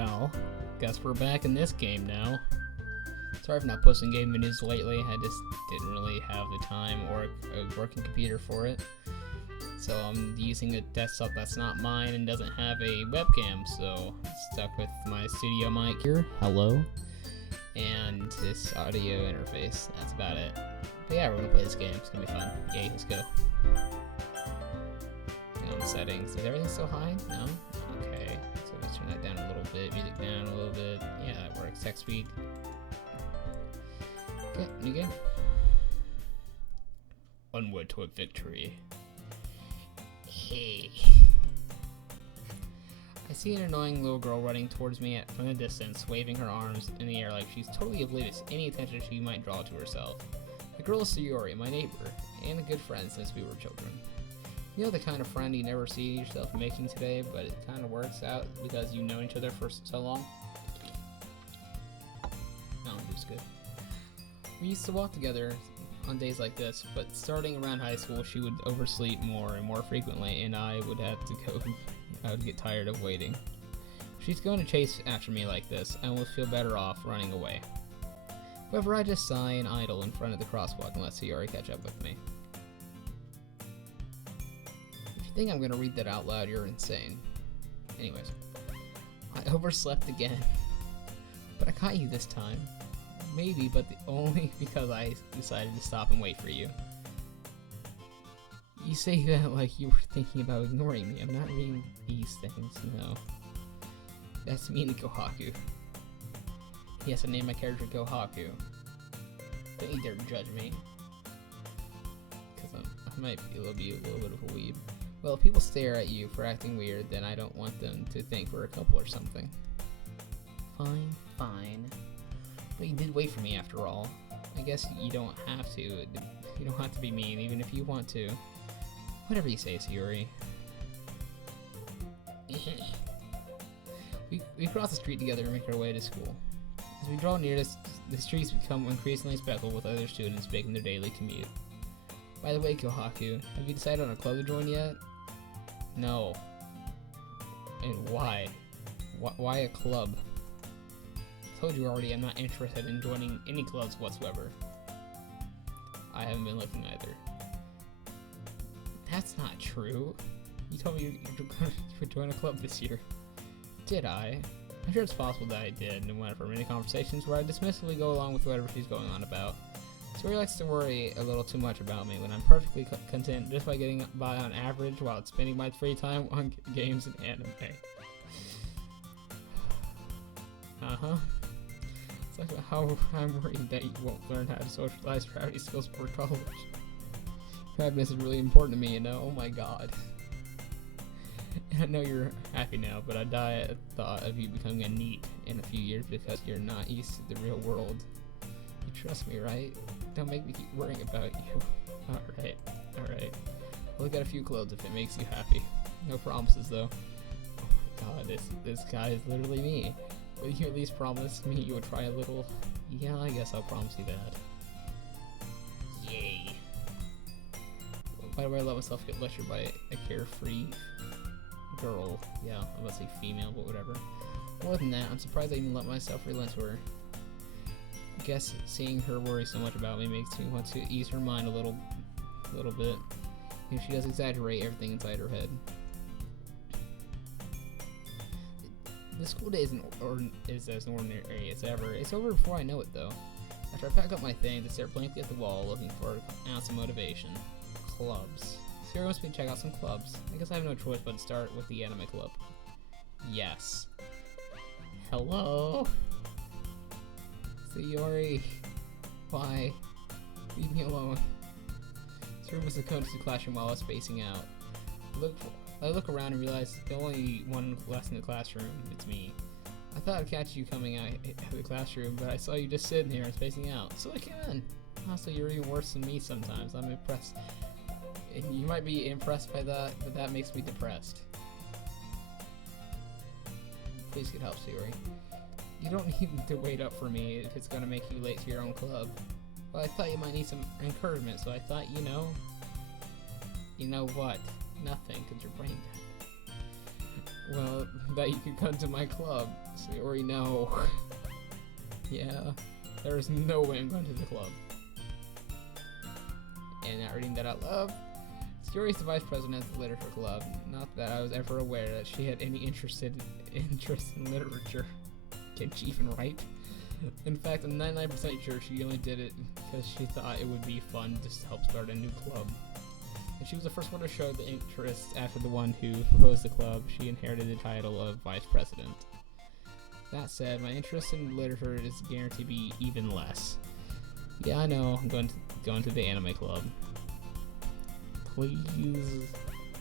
Well, guess we're back in this game now. Sorry for not posting game videos lately, I just didn't really have the time or a working computer for it. So I'm using a desktop that's not mine and doesn't have a webcam, so I'm stuck with my studio mic here, hello, and this audio interface, that's about it. But yeah, we're gonna play this game, it's gonna be fun. Yay, let's go. On settings, is everything still high? No? Okay, so let's turn that down a little bit, music down a little bit, yeah that works, text speed. Okay, new game. Onward toward victory. Hey. I see an annoying little girl running towards me from the distance, waving her arms in the air like she's totally oblivious to any attention she might draw to herself. The girl is Sayori, my neighbor, and a good friend since we were children. You know the kind of friend you never see yourself making today, but it kind of works out because you know each other for so long? Oh, it's good. We used to walk together on days like this, but starting around high school, she would oversleep more and more frequently, and I would have to go. I would get tired of waiting. If she's going to chase after me like this, I almost feel better off running away. However, I just sigh and idle in front of the crosswalk and let Sayori catch up with me. If you think I'm going to read that out loud, you're insane. Anyways, I overslept again, but I caught you this time. Maybe, but only because I decided to stop and wait for you. You say that like you were thinking about ignoring me. I'm not reading these things, no. That's me and Kohaku. Yes, I named my character Kohaku. Don't you dare judge me. Because I might be a little bit of a weeb. Well, if people stare at you for acting weird, then I don't want them to think we're a couple or something. Fine, fine. But you did wait for me after all. I guess you don't have to. You don't have to be mean, even if you want to. Whatever you say, Sayori. we cross the street together and make our way to school. As we draw near this, the streets become increasingly speckled with other students making their daily commute. By the way, Kohaku, have you decided on a club to join yet? No. And why? Why a club? Told you already I'm not interested in joining any clubs whatsoever. I haven't been looking either. That's not true. You told me you would join a club this year. Did I? I'm sure it's possible that I did, and went for many conversations where I dismissively go along with whatever she's going on about. Sayori likes to worry a little too much about me when I'm perfectly content just by getting by on average while spending my free time on games and anime. Uh-huh. It's like how I'm worried that you won't learn how to socialize or have any skills for college. Happiness is really important to me, you know? Oh my god. And I know you're happy now, but I die at the thought of you becoming a NEET in a few years because you're not used to the real world. You trust me, right? Don't make me keep worrying about you. Alright, alright. I'll look at a few clothes if it makes you happy. No promises, though. Oh my god, this guy is literally me. Will you at least promise me you would try a little? Yeah, I guess I'll promise you that. Yay. Why do I let myself get lectured by a carefree girl? Yeah, I'm about to say female, but whatever. More than that, I'm surprised I even let myself relent to her. I guess seeing her worry so much about me makes me want to ease her mind a little bit. You know, she does exaggerate everything inside her head. The school day is as ordinary as ever. It's over before I know it, though. After I pack up my things, I stare blankly at the wall, looking for an ounce of motivation. Clubs. Sayori wants me to check out some clubs. I guess I have no choice but to start with the anime club. Yes. Hello? Sayori. Why? Leave me alone. Sayori must have come to the classroom while I was spacing out. I look around and realize there's only one less in the classroom. It's me. I thought I'd catch you coming out of the classroom, but I saw you just sitting here and spacing out. So I came in. Also, you're even worse than me sometimes. I'm impressed. And you might be impressed by that, but that makes me depressed. Please get help, Sayori. You don't need to wait up for me if it's gonna make you late to your own club. Well, I thought you might need some encouragement, so I thought, you know what? Nothing, because your brain dead. Well, that you could come to my club, so you already know. Yeah, there is no way I'm going to the club. And not reading that out loud, Sayori's the vice president of the literature club. Not that I was ever aware that she had any interest in literature. Can she even write? In fact, I'm 99% sure she only did it because she thought it would be fun to help start a new club. And she was the first one to show the interest after the one who proposed the club. She inherited the title of vice president. That said, my interest in literature is guaranteed to be even less. Yeah, I know, I'm going to the anime club. Please,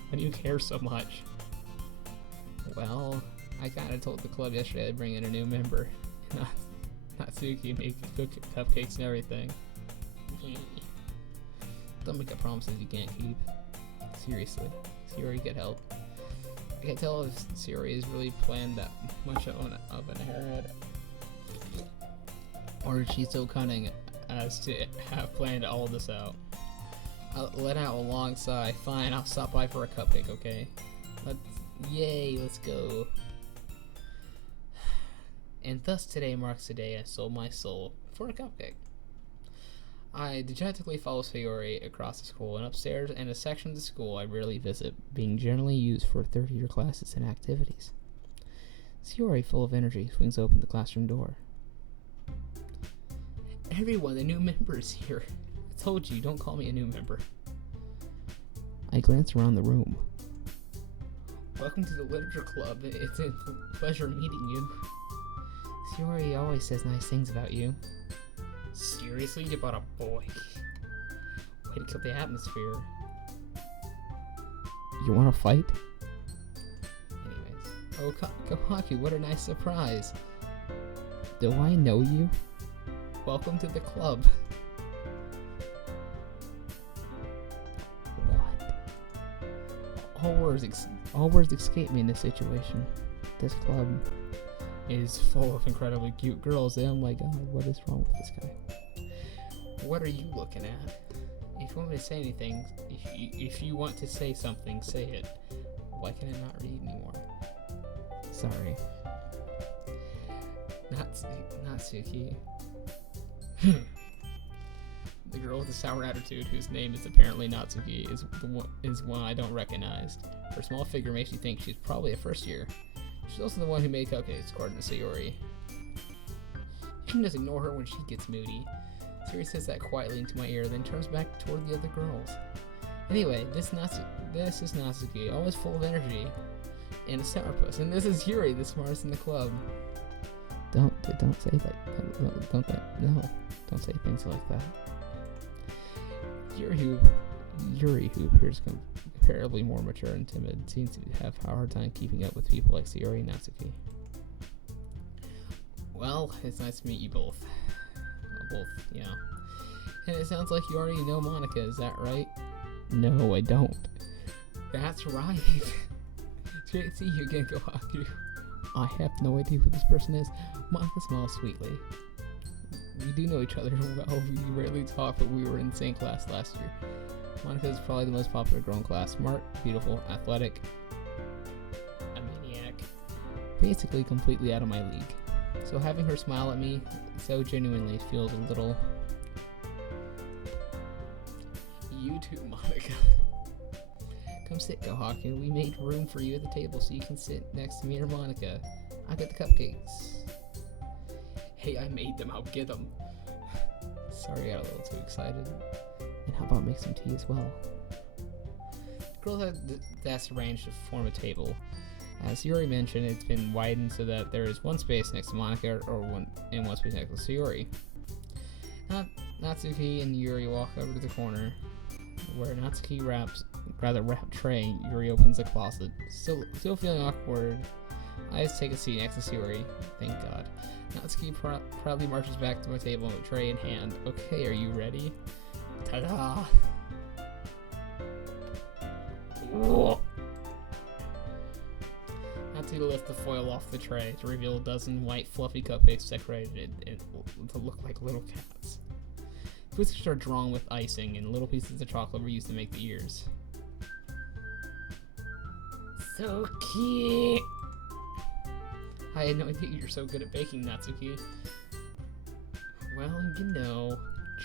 why do you care so much? Well, I kinda told the club yesterday I'd bring in a new member. Natsuki make cupcakes and everything. Don't make up promises you can't keep. Seriously, Sayori could help. I can't tell if Sayori has really planned that much of an ahead, or is she so cunning as to have planned all this out. I'll let out a long sigh. Fine, I'll stop by for a cupcake, okay? Let's go. And thus today marks the day I sold my soul for a cupcake. I dejectedly follow Sayori across the school and upstairs in a section of the school I rarely visit, being generally used for third-year classes and activities. Sayori, full of energy, swings open the classroom door. Everyone, the new member is here. I told you, don't call me a new member. I glance around the room. Welcome to the literature club. It's a pleasure meeting you. Sayori always says nice things about you. Seriously? You brought a boy? Way to kill the atmosphere. You want to fight? Anyways. Oh, Kohaku, what a nice surprise. Do I know you? Welcome to the club. What? All words escape me in this situation. This club is full of incredibly cute girls. Oh my god, what is wrong with this guy? What are you looking at? If you want me to say anything, if you want to say something, say it. Why can I not read anymore? Sorry. Natsuki. The girl with the sour attitude, whose name is apparently Natsuki, is one I don't recognize. Her small figure makes me think she's probably a first year. She's also the one who made cupcakes, according to Sayori. You can just ignore her when she gets moody. Sayori says that quietly into my ear, then turns back toward the other girls. Anyway, this is Natsuki, always full of energy, and a sourpuss. And this is Yuri, the smartest in the club. Don't say that. Don't say things like that. Yuri, who appears comparably more mature and timid, seems to have a hard time keeping up with people like Sayori and Natsuki. Well, it's nice to meet you both. Well, both, yeah. And it sounds like you already know Monica, is that right? No, I don't. That's right. It's great to see you again, Kohaku. I have no idea who this person is. Monica smiles sweetly. We do know each other well. We rarely talk, but we were in the same class last year. Monica is probably the most popular girl in class. Smart, beautiful, athletic, a maniac. Basically completely out of my league. So having her smile at me so genuinely feels a little... You too, Monica. Come sit, Kohaku. We made room for you at the table so you can sit next to me or Monica. I got the cupcakes. Hey, I made them. I'll get them. Sorry, I got a little too excited. And how about make some tea as well? The girls had the desk arranged to form a table. As Sayori mentioned, it's been widened so that there is one space next to Monica or one space next to Sayori. Natsuki and Yuri walk over to the corner where Natsuki wrapped tray. Yuri opens the closet. Still feeling awkward, I just take a seat next to Sayori. Thank God. Natsuki proudly marches back to my table with a tray in hand. Okay, are you ready? Ta-da! Natsuki lifts the foil off the tray to reveal a dozen white fluffy cupcakes decorated to look like little cats. Twists are drawn with icing, and little pieces of chocolate were used to make the ears. So cute! I had no idea you're so good at baking, Natsuki. Well, you know,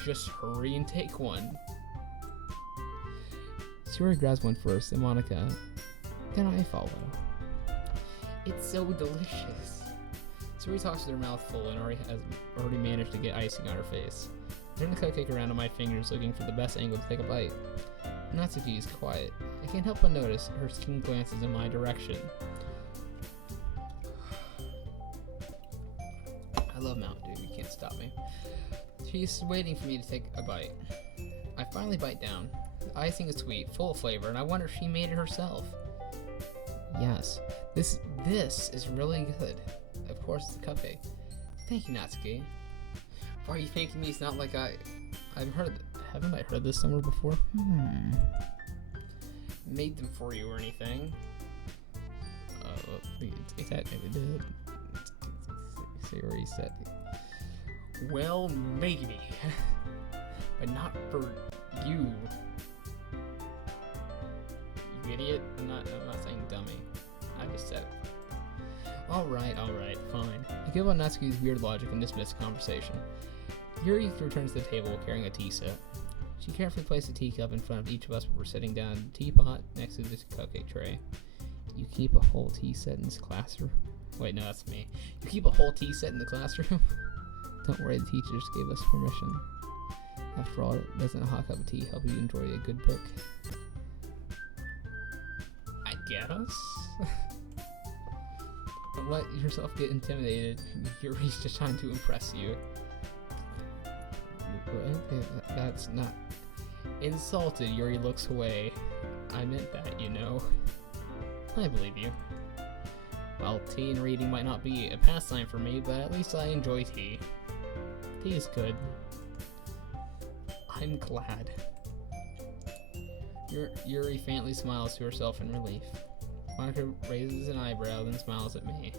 just hurry and take one. Sayori grabs one first, and Monica. Then I follow. It's so delicious. Sayori talks with her mouth full and already managed to get icing on her face. I turn the cupcake around on my fingers, looking for the best angle to take a bite. Natsuki is quiet. I can't help but notice her keen glances in my direction. I love Mountain Dew, you can't stop me. She's waiting for me to take a bite. I finally bite down. The icing is sweet, full of flavor, and I wonder if she made it herself. Yes, this is really good. Of course, it's a cupcake. Thank you, Natsuki. Why are you thanking me? It's not like haven't I heard this somewhere before? Made them for you or anything. Technically did. Sayori said. Well, maybe. But not for you. You idiot. I'm not saying dummy. I just said it. Alright, fine. I give up Natsuki's weird logic and dismiss the conversation. Yuri returns to the table carrying a tea set. She carefully placed a teacup in front of each of us when we're sitting down in the teapot next to this cupcake tray. You keep a whole tea set in this classroom? Wait, no, that's me. You keep a whole tea set in the classroom? Don't worry, the teachers gave us permission. After all, doesn't a hot cup of tea help you enjoy a good book? I guess? Don't let yourself get intimidated. Yuri's just trying to impress you. That's not... Insulted, Yuri looks away. I meant that, you know. I believe you. Well, tea and reading might not be a pastime for me, but at least I enjoy tea. Tea is good. I'm glad. Yuri faintly smiles to herself in relief. Monica raises an eyebrow, then smiles at me.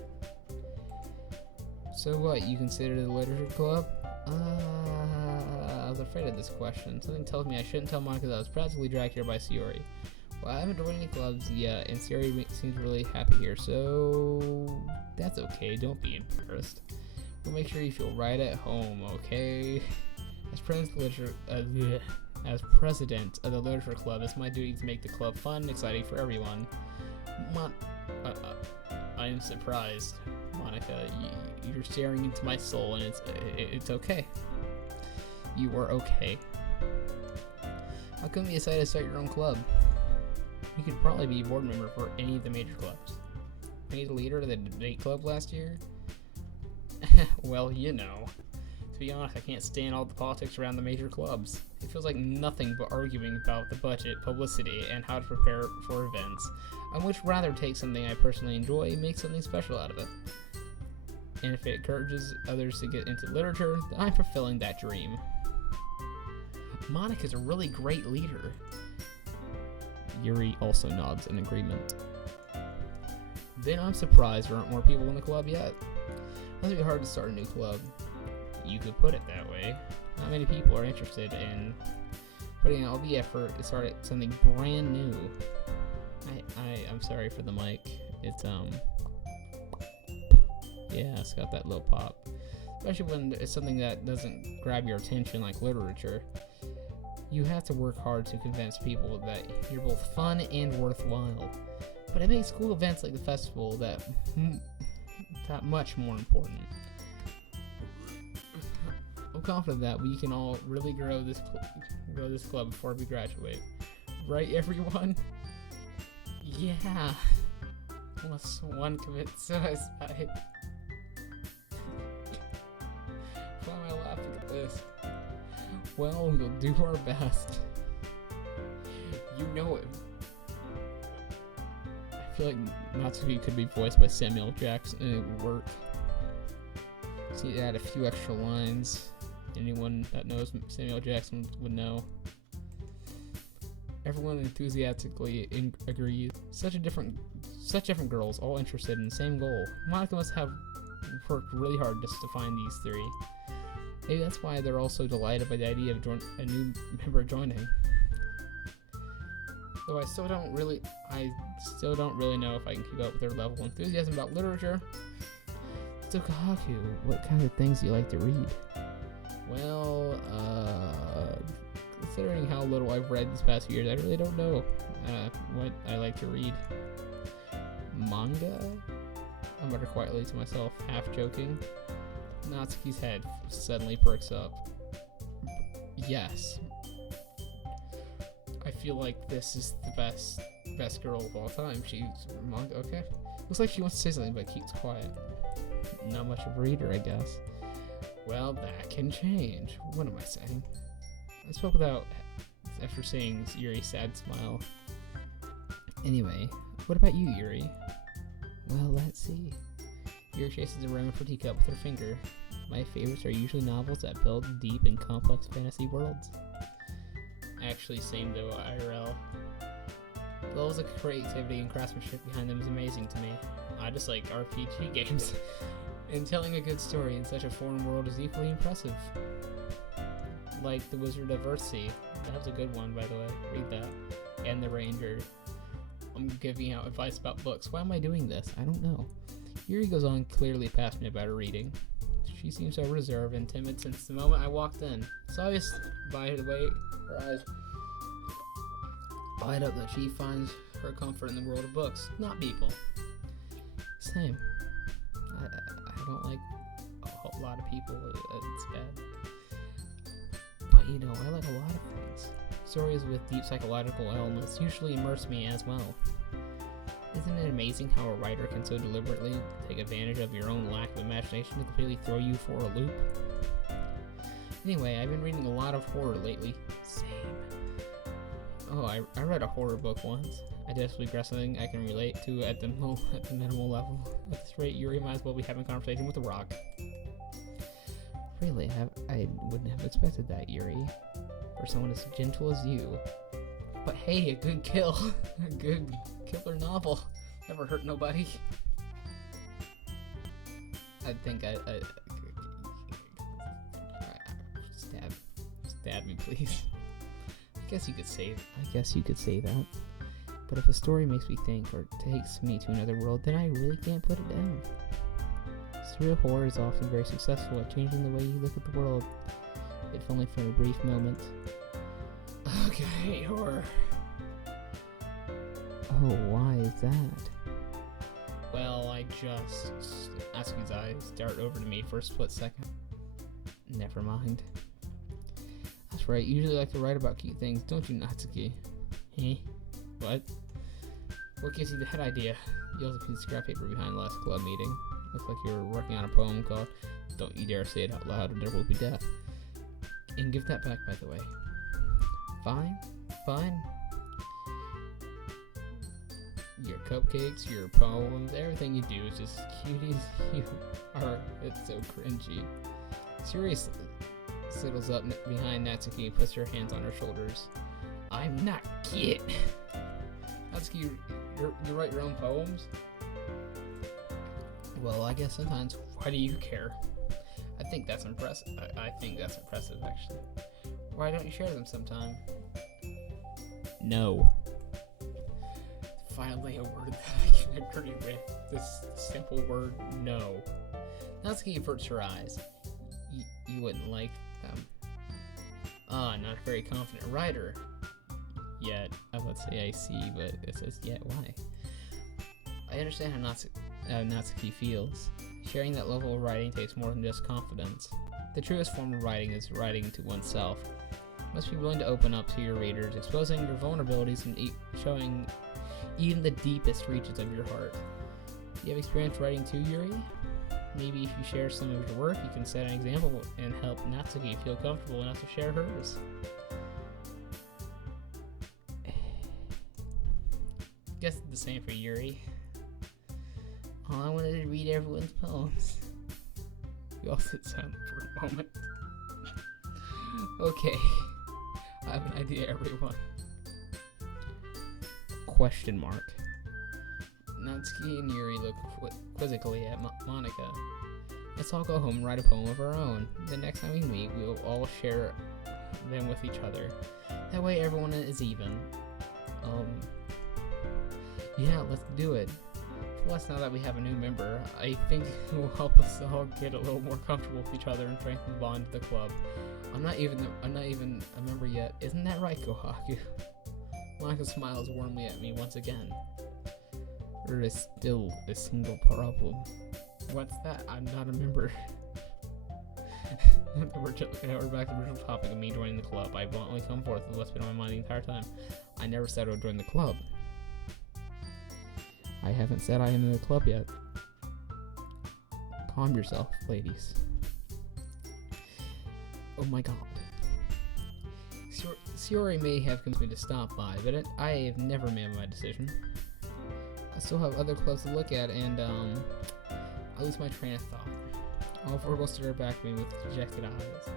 So what, you consider the literature club? I was afraid of this question. Something tells me I shouldn't tell Monica that I was practically dragged here by Sayori. Well, I haven't joined any clubs yet, and Sayori seems really happy here, so that's okay. Don't be embarrassed. We'll make sure you feel right at home, okay? As president of the literature club, it's my duty to make the club fun and exciting for everyone. I am surprised, Monica. You're staring into my soul, and it's okay. You are okay. How come you decided to start your own club? You could probably be a board member for any of the major clubs. Are you the leader of the debate club last year? Well, you know. To be honest, I can't stand all the politics around the major clubs. It feels like nothing but arguing about the budget, publicity, and how to prepare for events. I would rather take something I personally enjoy and make something special out of it. And if it encourages others to get into literature, then I'm fulfilling that dream. Monica's a really great leader. Yuri also nods in agreement. Then I'm surprised there aren't more people in the club yet. It must be hard to start a new club. You could put it that way. Not many people are interested in putting in all the effort to start something brand new. I'm sorry for the mic. It's yeah, it's got that little pop. Especially when it's something that doesn't grab your attention like literature. You have to work hard to convince people that you're both fun and worthwhile. But it makes cool events like the festival that much more important. I'm confident that we can all really grow this club before we graduate. Right, everyone? Yeah. Unless one commits suicide. Why am I laughing at this? Well, we'll do our best. You know it. I feel like Natsuki could be voiced by Samuel Jackson and it would work. Just need to add a few extra lines. Anyone that knows Samuel Jackson would know. Everyone enthusiastically agrees. Such different girls, all interested in the same goal. Monica must have worked really hard just to find these three. Maybe that's why they're all so delighted by the idea of a new member joining. Though I still don't really know if I can keep up with their level of enthusiasm about literature. Tokahaku, what kind of things do you like to read? Well, considering how little I've read these past few years, I really don't know what I like to read. Manga? I mutter quietly to myself, half joking. Natsuki's head suddenly perks up. Yes. I feel like this is the best girl of all time. She's manga, okay. Looks like she wants to say something, but keeps quiet. Not much of a reader, I guess. Well, that can change. What am I saying? I spoke without after seeing Yuri's sad smile. Anyway, what about you, Yuri? Well, let's see. Yuri chases around with her teacup with her finger. My favorites are usually novels that build deep and complex fantasy worlds. Actually, same though, IRL. The levels of creativity and craftsmanship behind them is amazing to me. I just like RPG games. And telling a good story in such a foreign world is equally impressive. Like The Wizard of Earthsea. That was a good one, by the way. Read that. And The Ranger. I'm giving out advice about books. Why am I doing this? I don't know. Yuri goes on, clearly passionate about her reading. She seems so reserved and timid since the moment I walked in. It's obvious by the way her eyes light up that she finds her comfort in the world of books, not people. Same. I don't like a whole lot of people. It's bad. But you know, I like a lot of things. Stories with deep psychological elements usually immerse me as well. Isn't it amazing how a writer can so deliberately take advantage of your own lack of imagination to completely throw you for a loop? Anyway, I've been reading a lot of horror lately. Same. Oh, I read a horror book once. I desperately grasped something I can relate to at the minimal level. At this rate, Yuri might as well be having a conversation with a rock. Really, I wouldn't have expected that, Yuri. For someone as gentle as you. But hey, a good kill. A good killer novel. Never hurt nobody. I think I stab me, please. I guess you could say that. But if a story makes me think or takes me to another world, then I really can't put it down. Surreal horror is often very successful at changing the way you look at the world, if only for a brief moment. Okay, horror. Oh, why is that? Well, I just... Asuka's eyes dart over to me for a split second. Never mind. That's right, you usually like to write about cute things, don't you, Natsuki? Huh? What? What gives you that idea? You also piece of scrap paper behind the last club meeting. Looks like you were working on a poem called Don't You Dare Say It Out Loud or There Will Be Death. And give that back, by the way. Fine. Your cupcakes, your poems, everything you do is just cuties. You are. It's so cringy. Seriously. Sidles up behind Natsuki and puts her hands on her shoulders. I'm not cute. Natsuki, you write your own poems? Well, I guess sometimes. Why do you care? I think that's impressive. I think that's impressive, actually. Why don't you share them sometime? No. Finally, a word that I can agree with. This simple word, no. Natsuki averts her eyes. You wouldn't like them. Not a very confident writer. Yet, I would say I see, but it says yet. Why? I understand how Natsuki feels. Sharing that level of writing takes more than just confidence. The truest form of writing is writing to oneself. You must be willing to open up to your readers, exposing your vulnerabilities and showing even the deepest reaches of your heart. Do you have experience writing too, Yuri? Maybe if you share some of your work, you can set an example and help Natsuki feel comfortable enough to share hers. Guess it's the same for Yuri. Oh, I wanted to read everyone's poems. We all sit silent for a moment. Okay, I have an idea, everyone. Question mark. Natsuki and Yuri look quizzically at Monica. Let's all go home and write a poem of our own. The next time we meet, we will all share them with each other. That way everyone is even. Yeah, let's do it. Plus, now that we have a new member, I think it will help us all get a little more comfortable with each other and strengthen the bond of the club. I'm not even a member yet. Isn't that right, Kohaku? Monica smiles warmly at me once again. There is still a single problem. What's that? I'm not a member. We're back to the original topic of me joining the club. I bluntly come forth with what's been on my mind the entire time. I never said I would join the club. I haven't said I am in the club yet. Calm yourself, ladies. Oh my god. Shiori may have convinced me to stop by, but I have never made my decision. I still have other clubs to look at, and I lose my train of thought. All four girls stare back at me with dejected eyes,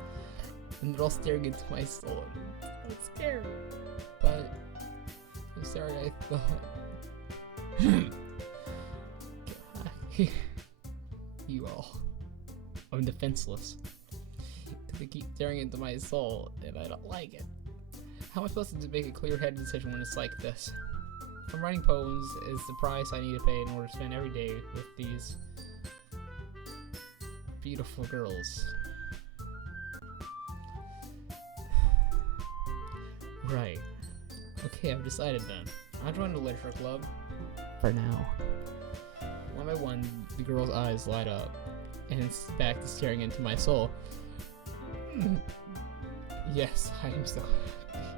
and they're all staring into my soul. I'm scared, but I'm sorry. I thought you all. I'm defenseless. They keep staring into my soul, and I don't like it. How am I supposed to make a clear-headed decision when it's like this? I'm writing poems is the price I need to pay in order to spend every day with these beautiful girls. Right. Okay, I've decided then. I'll join the literature club. For now. One by one, the girl's eyes light up, and it's back to staring into my soul. Yes, I am so happy.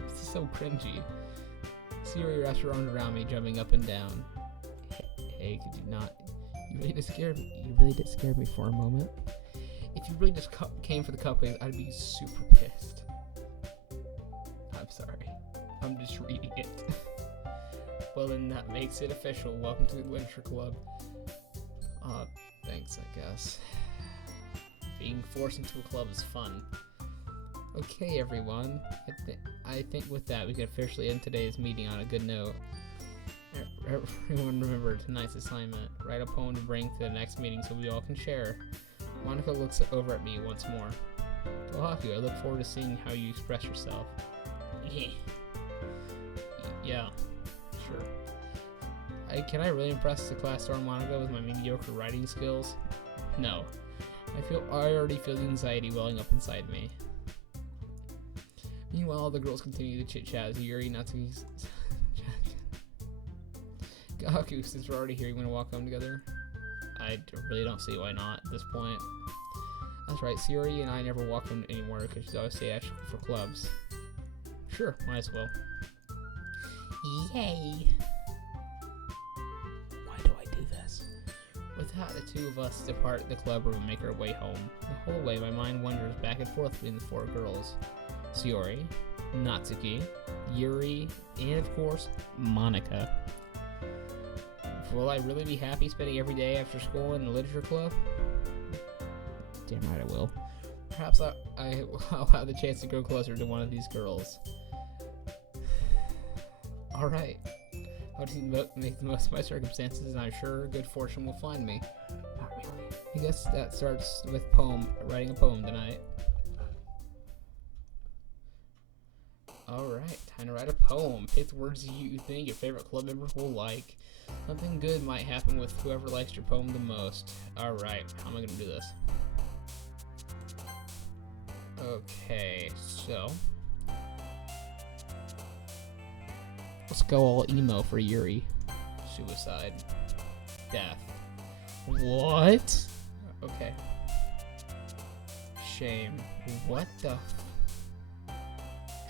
This is so cringy. Shiori wraps her arms around me, jumping up and down. Hey, could you not? You really did scare me. You really did scare me for a moment. If you really just came for the cupcakes, I'd be super pissed. I'm sorry. I'm just reading it. Well, then that makes it official. Welcome to the literature club. Thanks, I guess. Being forced into a club is fun. Okay, everyone. I think with that, we can officially end today's meeting on a good note. Everyone remember tonight's assignment. Write a poem to bring to the next meeting so we all can share. Monica looks over at me once more. Kohaku, I look forward to seeing how you express yourself. Yeah, sure. Can I really impress the class star Monica with my mediocre writing skills? No. I already feel the anxiety welling up inside me. Meanwhile, the girls continue to chit-chat as Yuri, Natsuki's... Kohaku, since we're already here, you want to walk home together? I really don't see why not at this point. That's right, Shiori and I never walk home anymore because she's always say I should go for clubs. Sure, might as well. Yay! Why do I do this? With that, the two of us depart the club room and make our way home. The whole way, my mind wanders back and forth between the four girls. Shiori, Natsuki, Yuri, and of course, Monica. Will I really be happy spending every day after school in the literature club? Damn right I will. Perhaps I'll have the chance to grow closer to one of these girls. Alright. I'll just make the most of my circumstances, and I'm sure good fortune will find me. Not really. I guess that starts with writing a poem tonight. Alright, time to write a poem. Pick the words you think your favorite club member will like. Something good might happen with whoever likes your poem the most. Alright, how am I gonna do this? Okay, so... let's go all emo for Yuri. Suicide. Death. What? Okay. Shame. What the...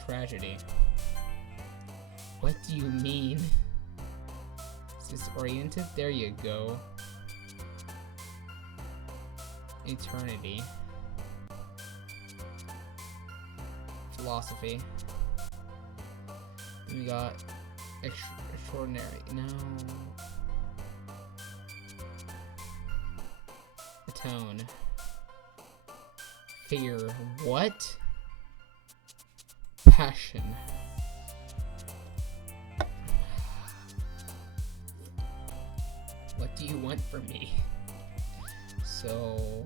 tragedy. What do you mean? Disoriented? There you go. Eternity. Philosophy. Then we got extraordinary. No. Atone. Fear. What? Passion. What do you want from me? So,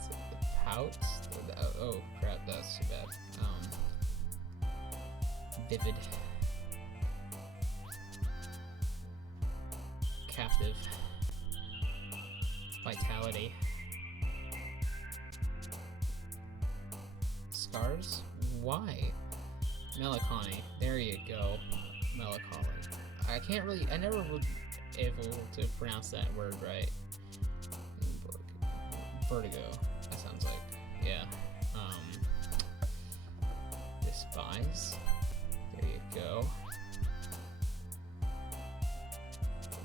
is it the pouts? Oh crap, that's too bad. Vivid. captive. Vitality. Scars? Why? Melancholy. There you go. Melancholy. I never was able to pronounce that word right. Vertigo. That sounds like, yeah. Despise. There you go.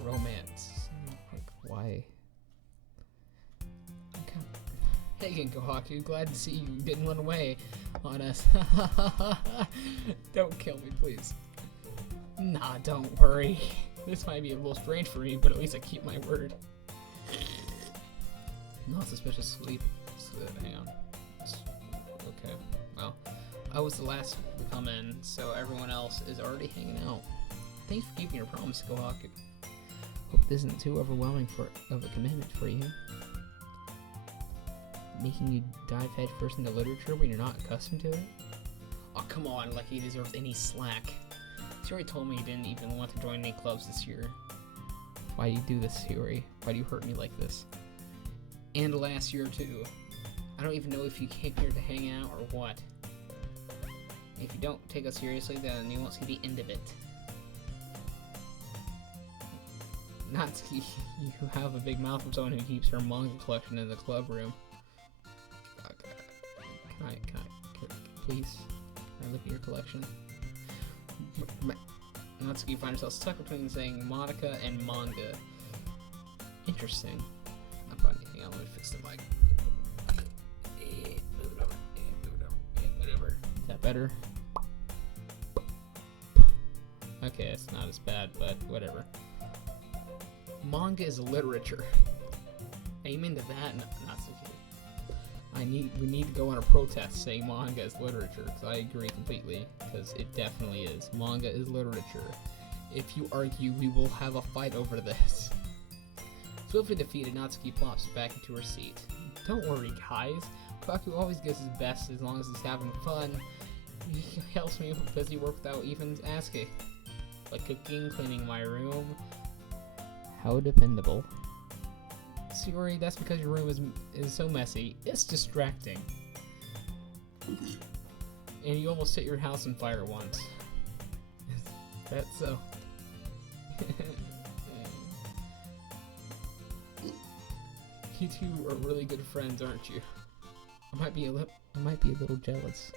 Romance. Like, why? Hey, Ginkohaku, glad to see you didn't run away on us. Don't kill me, please. Nah, don't worry. This might be a little strange for me, but at least I keep my word. Not suspicious sleep. Hang on. Okay, well, I was the last to come in, so everyone else is already hanging out. Thanks for keeping your promise, Kohaku. Hope this isn't too overwhelming of a commitment for you. Making you dive headfirst into literature when you're not accustomed to it? Oh, come on, like he deserves any slack. He already told me he didn't even want to join any clubs this year. Why do you do this, Hiyori? Why do you hurt me like this? And last year, too. I don't even know if you came here to hang out or what. If you don't take us seriously, then you won't see the end of it. Natsuki, you have a big mouth for someone who keeps her manga collection in the club room. Please? Can I look at your collection? Natsuki finds herself stuck between saying Monica and manga. Interesting. I'm fine. Hang on, let me fix the mic. Move it over. Whatever. Is that better? Okay, it's not as bad, but whatever. Manga is literature. Amen to that, Natsuki. We need to go on a protest saying manga is literature, because I agree completely, because it definitely is. Manga is literature. If you argue, we will have a fight over this. Swiftly defeated, Natsuki plops back into her seat. Don't worry, guys. Kaku always gives his best as long as he's having fun. He helps me with busy work without even asking. Like cooking, cleaning my room. How dependable. Hiyori, that's because your room is so messy. It's distracting. And you almost set your house on fire once. That's so. You two are really good friends, aren't you? I might be a little jealous.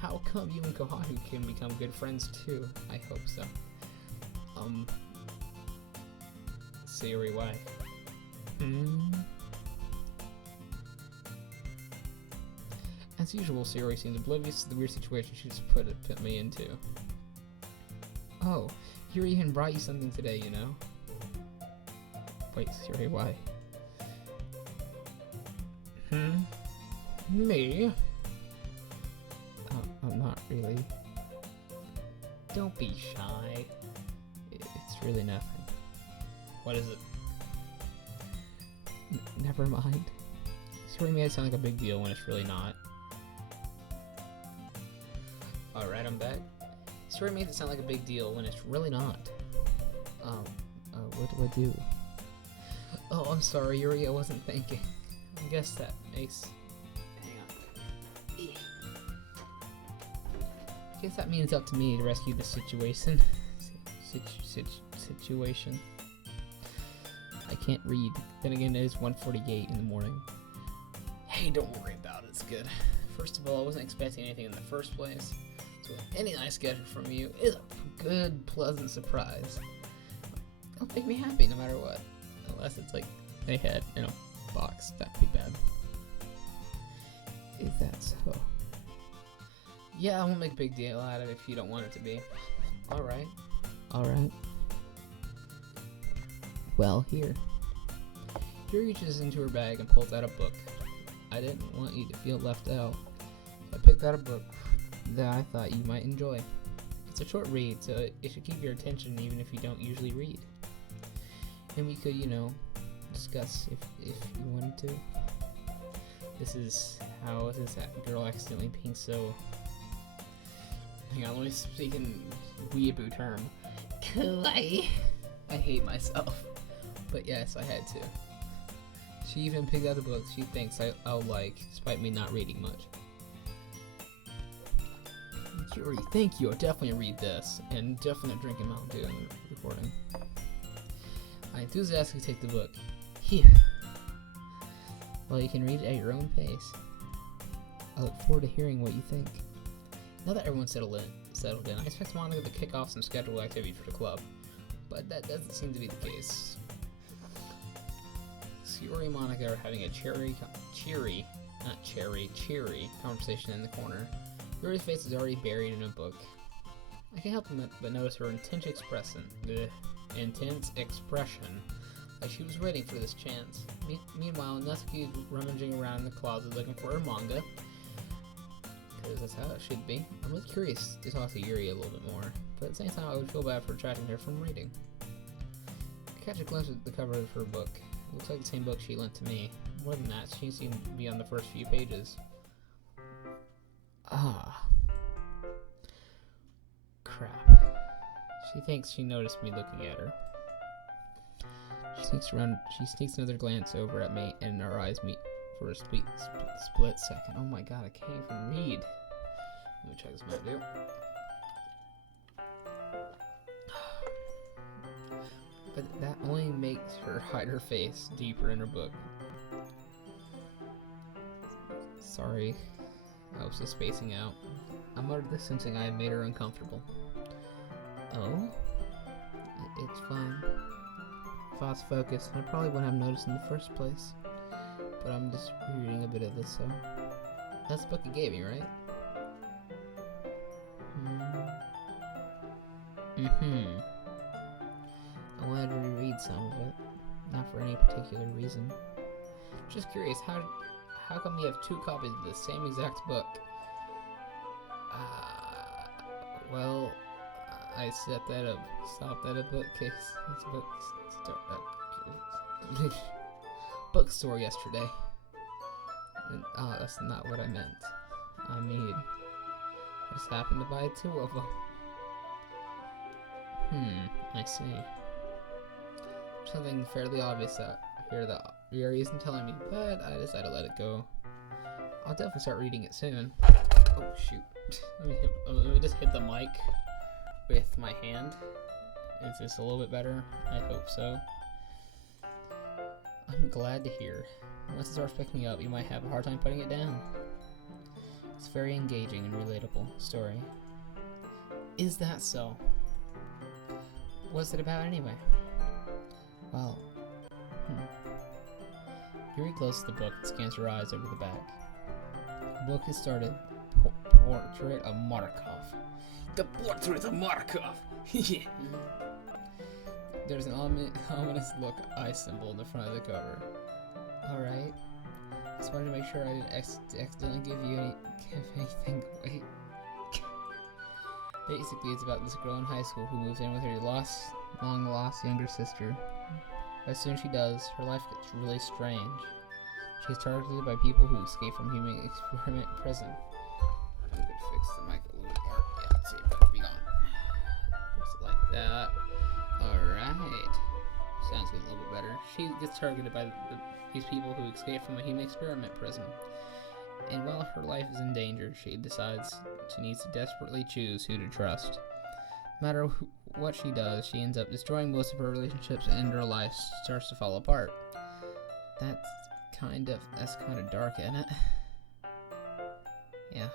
How come you and Kohaku can become good friends too? I hope so. Hiyori, why? As usual, Hiyori seems oblivious to the weird situation she just put me into. Oh, Hiyori even brought you something today, you know? Wait, Hiyori, why? Me? Not really. Don't be shy. It's really nothing. What is it? Never mind. Hiyori made it sound like a big deal when it's really not. Alright, I'm back. Hiyori made it sound like a big deal when it's really not. What do I do? Oh, I'm sorry, Yuri, I wasn't thinking. I guess that makes... Hang on. I guess that means it's up to me to rescue the situation. Situation. I can't read. Then again, it is 1:48 in the morning. Hey, don't worry about it. It's good. First of all, I wasn't expecting anything in the first place. So any nice gesture from you is a good, pleasant surprise. It'll make me happy no matter what. Unless it's like a head in a box. That'd be bad. Is that so? Yeah, I won't make a big deal out of it if you don't want it to be. Alright. Alright. Well, here. She reaches into her bag and pulls out a book. I didn't want you to feel left out. I picked out a book that I thought you might enjoy. It's a short read, so it should keep your attention even if you don't usually read. And we could, you know, discuss if you wanted to. This is how this girl accidentally being so... Hang on, let me speak in weeaboo term. Kawaii. I hate myself. But yes, I had to. She even picked out the book she thinks I'll like, despite me not reading much. Yuri, thank you. I'll definitely read this, and definitely not drinking Mountain Dew in the recording. I enthusiastically take the book. Here. Well, you can read it at your own pace. I look forward to hearing what you think. Now that everyone's settled in, I expect Monica to kick off some scheduled activities for the club, but that doesn't seem to be the case. Yuri and Monica are having a cheery conversation in the corner. Yuri's face is already buried in a book. I can't help but notice her intense expression, like she was waiting for this chance. Meanwhile, Natsuki is rummaging around in the closet looking for her manga, because that's how it should be. I'm really curious to talk to Yuri a little bit more, but at the same time I would feel bad for detracting her from reading. I catch a glimpse of the cover of her book. It looks like the same book she lent to me. More than that, she seemed to be on the first few pages. Ah. Crap. She thinks she noticed me looking at her. She sneaks another glance over at me, and our eyes meet for a split second. Oh my god, I can't even read. Let me check this Mountain Dew. But that only makes her hide her face deeper in her book. Sorry, I was just spacing out. I muttered this, sensing I had made her uncomfortable. Oh? It's fine. If I was focused, I probably wouldn't have noticed in the first place. But I'm just reading a bit of this, so... That's the book you gave me, right? I wanted to reread some of it. Not for any particular reason. Just curious, how come you have two copies of the same exact book? Well... I set that up, stopped at a bookcase. It's bookstore yesterday. And, that's not what I meant. I mean, I just happened to buy two of them. I see. Something fairly obvious here that Yuri isn't telling me, but I decided to let it go. I'll definitely start reading it soon. Oh shoot! Let me just hit the mic with my hand. Is this a little bit better? I hope so. I'm glad to hear. Once it starts picking up, you might have a hard time putting it down. It's a very engaging and relatable story. Is that so? What's it about anyway? Well, Yuri closes the book and scans her eyes over the back. The book has started. Portrait of Markov. The Portrait of Markov! Yeah. There's an ominous look eye symbol in the front of the cover. Alright. Just wanted to make sure I didn't accidentally give anything away. Basically, it's about this girl in high school who moves in with her long lost younger sister. As soon as she does, her life gets really strange. She's targeted by people who escape from human experiment prison. I could fix the mic a little bit more. Yeah, let's see if it'll be on. Just like that. Alright. Sounds a little bit better. She gets targeted by these people who escape from a human experiment prison. And while her life is in danger, she decides she needs to desperately choose who to trust. No matter what she does, she ends up destroying most of her relationships and her life starts to fall apart. That's kind of dark, isn't it? Yeah.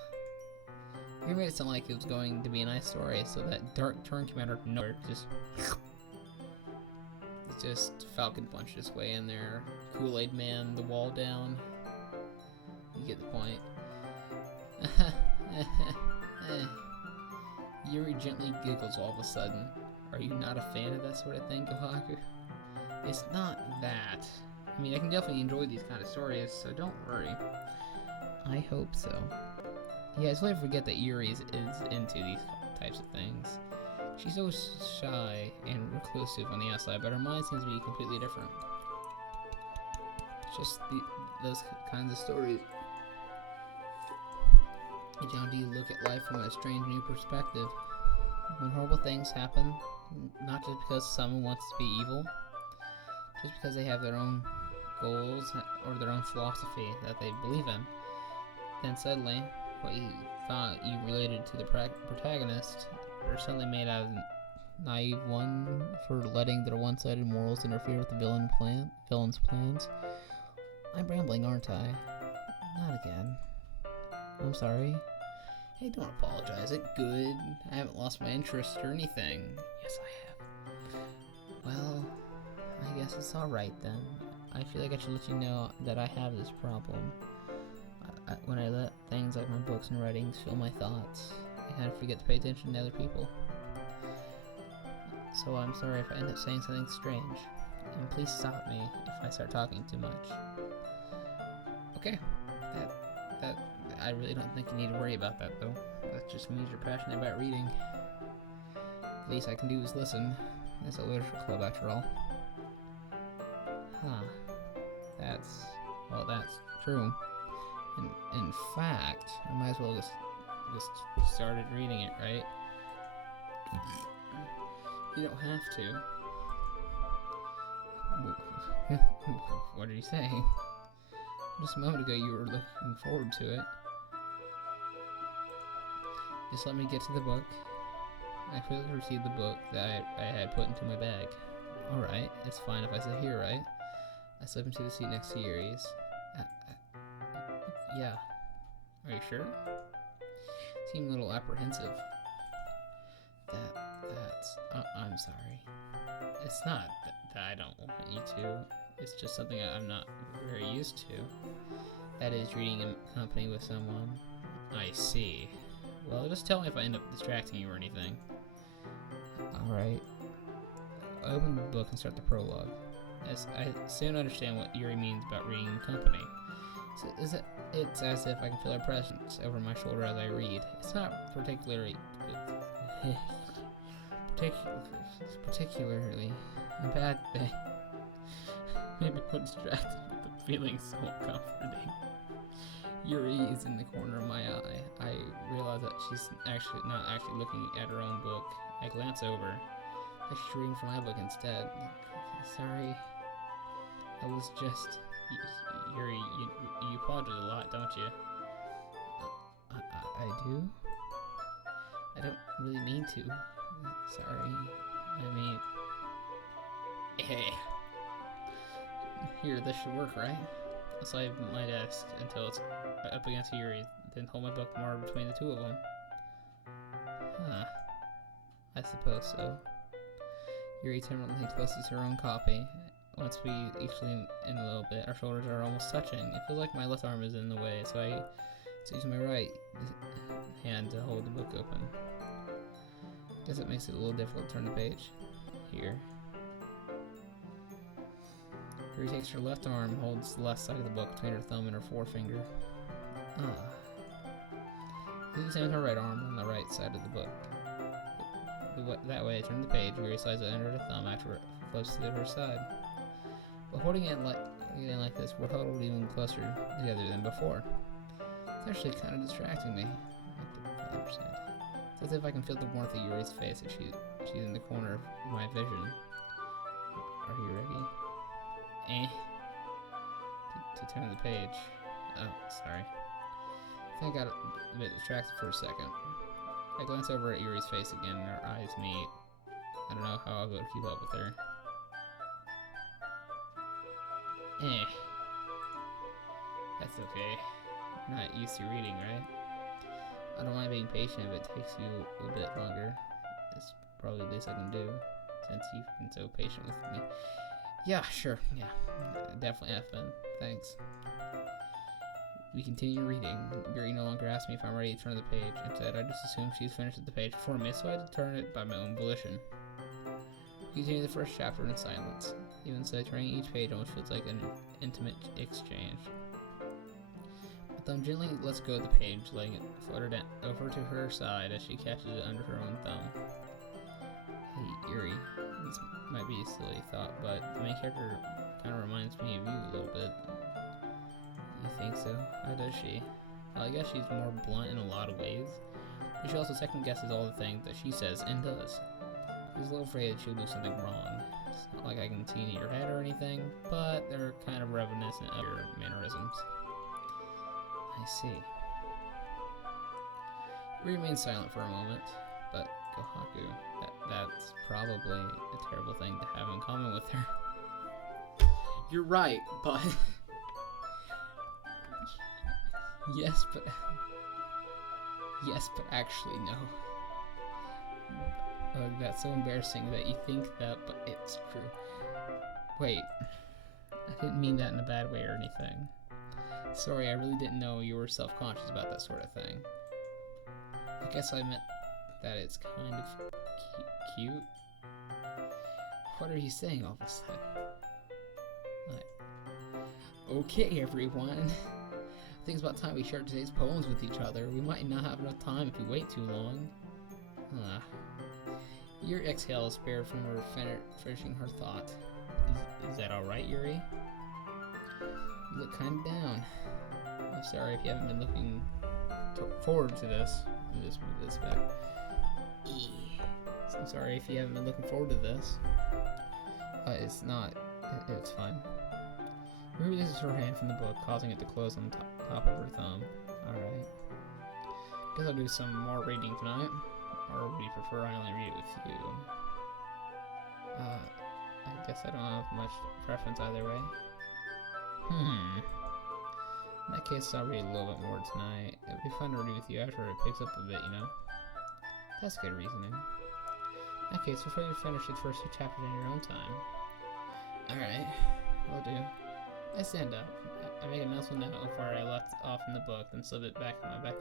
You made it sound like it was going to be a nice story, so that dark turn came out of nowhere. Just Falcon punched his way in there. Kool-Aid Man, the wall down. You get the point. Yuri gently giggles all of a sudden. Are you not a fan of that sort of thing, Kohaku? It's not that. I mean, I can definitely enjoy these kind of stories, so don't worry. I hope so. Yeah, it's really forget that Yuri is into these types of things. She's so shy and reclusive on the outside, but her mind seems to be completely different. It's just those kinds of stories. John, do you look at life from a strange new perspective? When horrible things happen, not just because someone wants to be evil, just because they have their own goals or their own philosophy that they believe in, then suddenly what you thought you related to the protagonist are suddenly made out of naive one for letting their one-sided morals interfere with the villain's plans. I'm rambling, aren't I? Not again. I'm sorry. Hey, don't apologize. It's good. I haven't lost my interest or anything. Yes, I have. Well, I guess it's alright then. I feel like I should let you know that I have this problem. When I let things like my books and writings fill my thoughts, I kind of forget to pay attention to other people. So I'm sorry if I end up saying something strange. And please stop me if I start talking too much. Okay. That I really don't think you need to worry about that, though. That just means you're passionate about reading. The least I can do is listen. It's a literature club, after all. Huh. That's true. In fact, I might as well just started reading it, right? You don't have to. What are you saying? Just a moment ago you were looking forward to it. Just let me get to the book. I quickly received the book that I had put into my bag. Alright, it's fine if I sit here, right? I slip into the seat next to Yuri's. Yeah. Are you sure? Seemed a little apprehensive. I'm sorry. It's not that I don't want you to. It's just something I'm not very used to. That is, reading in company with someone. I see. Well, just tell me if I end up distracting you or anything. Alright. I open the book and start the prologue. As I soon understand what Yuri means about reading in company. It's as if I can feel her presence over my shoulder as I read. It's not particularly a bad thing. Maybe I'm distracted, but the feeling's so comforting. Yuri is in the corner of my eye. I realize that she's not actually looking at her own book. I glance over. She's reading from my book instead. Sorry. I was just... Yuri, you apologize a lot, don't you? I do? I don't really mean to. Sorry. I mean... Hey. Here, this should work, right? I'll slide my desk until it's up against Yuri, then hold my book more between the two of them. Huh. I suppose so. Yuri temporarily closes her own copy. Once we each lean in a little bit, our shoulders are almost touching. It feels like my left arm is in the way, so I use my right hand to hold the book open. Guess it makes it a little difficult to turn the page. Here. Yuri takes her left arm, holds the left side of the book between her thumb and her forefinger. Do the same with her right arm on the right side of the book. That way, I turn the page, Yuri slides it under her thumb after it flips to her side. But holding it like this, we're huddled even closer together than before. It's actually kind of distracting me. I understand. It's as if I can feel the warmth of Yuri's face if she's in the corner of my vision. Are you ready? To turn the page. Oh, sorry. I think I got a bit distracted for a second. I glance over at Yuri's face again and our eyes meet. I don't know how I'll be able to keep up with her. That's okay. You're not used to reading, right? I don't mind being patient if it takes you a bit longer. It's probably the least I can do, since you've been so patient with me. Yeah, sure, yeah. Definitely have been. Thanks. We continue reading. Yuri no longer asks me if I'm ready to turn the page. Instead, I just assume she's finished with the page before me, so I had to turn it by my own volition. We continue the first chapter in silence. Even so, turning each page almost feels like an intimate exchange. My thumb gently lets go of the page, letting it flutter down over to her side as she catches it under her own thumb. Hey, Yuri. This might be a silly thought, but the main character kind of reminds me of you a little bit. You think so? How does she? Well, I guess she's more blunt in a lot of ways, but she also second guesses all the things that she says and does. She's a little afraid she'll do something wrong, It's not like I can see in your head or anything, but they're kind of reminiscent of your mannerisms. I see. We remain silent for a moment, but Kohaku, that's probably a terrible thing to have in common with her. You're right, but... Yes, but actually no. That's so embarrassing that you think that, but it's true. Wait, I didn't mean that in a bad way or anything. Sorry, I really didn't know you were self-conscious about that sort of thing. I guess I meant that it's kind of cute. What are you saying all of a sudden? Okay, everyone. I think it's about time we shared today's poems with each other. We might not have enough time if we wait too long. Your exhale is spared from her finishing her thought. Is that alright, Yuri? You look kind of down. I'm sorry if you haven't been looking forward to this. Let me just move this back. I'm sorry if you haven't been looking forward to this. It's not. It's fine. Yuri releases her hand from the book, causing it to close on top of her thumb. Alright. Guess I'll do some more reading tonight. Or would you prefer I only read it with you? I guess I don't have much preference either way. In that case, I'll read a little bit more tonight. It'll be fun to read with you after it picks up a bit, you know? That's good reasoning. In that case, before you finish the first 2 chapters in your own time. Alright, will do. I stand up. I make a mental note of where I left off in the book, then slip it back in my bag.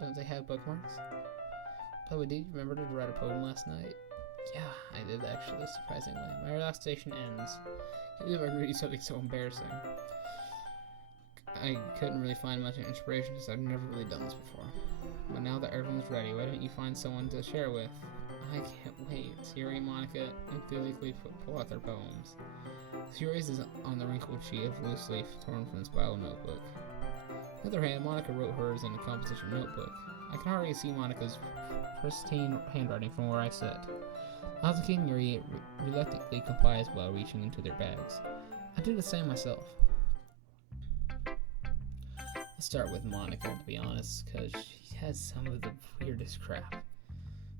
Don't they have bookmarks? Chloe, did you remember to write a poem last night? Yeah, I did actually, surprisingly. My relaxation ends. I can't believe I read something so embarrassing. I couldn't really find much inspiration because I've never really done this before. But now that everyone's ready, why don't you find someone to share with? I can't wait. Yuri and Monica enthusiastically pull out their poems. Yuri's is on the wrinkled sheet of loose leaf torn from the spiral notebook. On the other hand, Monica wrote hers in a composition notebook. I can hardly see Monica's pristine handwriting from where I sit. Azuki and Yuri reluctantly complies while reaching into their bags. I do the same myself. Let's start with Monica, to be honest, because she has some of the weirdest crap.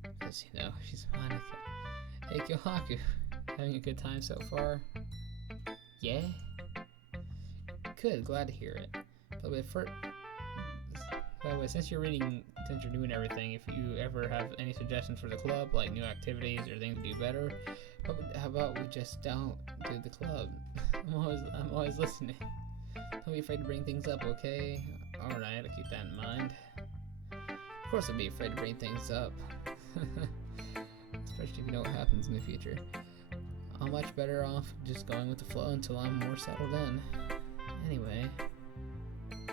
Because, you know, she's Monica. Hey, Kohaku, having a good time so far? Yeah? Good, glad to hear it. By the way, since you're doing everything, if you ever have any suggestions for the club, like new activities or things to do better, how about we just don't do the club? I'm always listening. Don't be afraid to bring things up, okay? Alright, I'll keep that in mind. Of course I'll be afraid to bring things up. Especially if you know what happens in the future. I'm much better off just going with the flow until I'm more settled in. Anyway,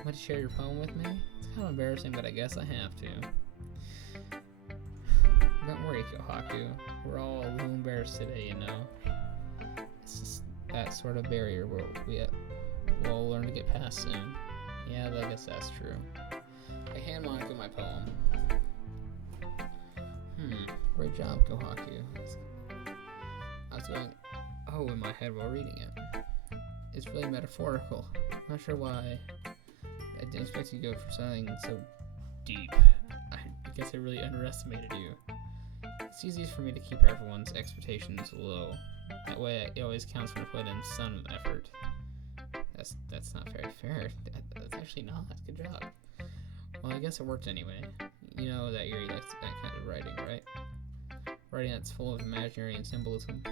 want to share your poem with me? It's kind of embarrassing, but I guess I have to. Don't worry, Kohaku. We're all a little embarrassed today, you know. It's just that sort of barrier where we'll learn to get past soon. Yeah, I guess that's true. I hand Monica my poem. Great job, Kohaku. I was going, oh, in my head while reading it. It's really metaphorical. Not sure why. I didn't expect you to go for something so deep. I guess I really underestimated you. It's easiest for me to keep everyone's expectations low. That way it always counts when I put in some effort. That's not very fair. That's actually not. Good job. Well, I guess it worked anyway. You know that Yuri likes that kind of writing, right? Writing that's full of imaginary and symbolism.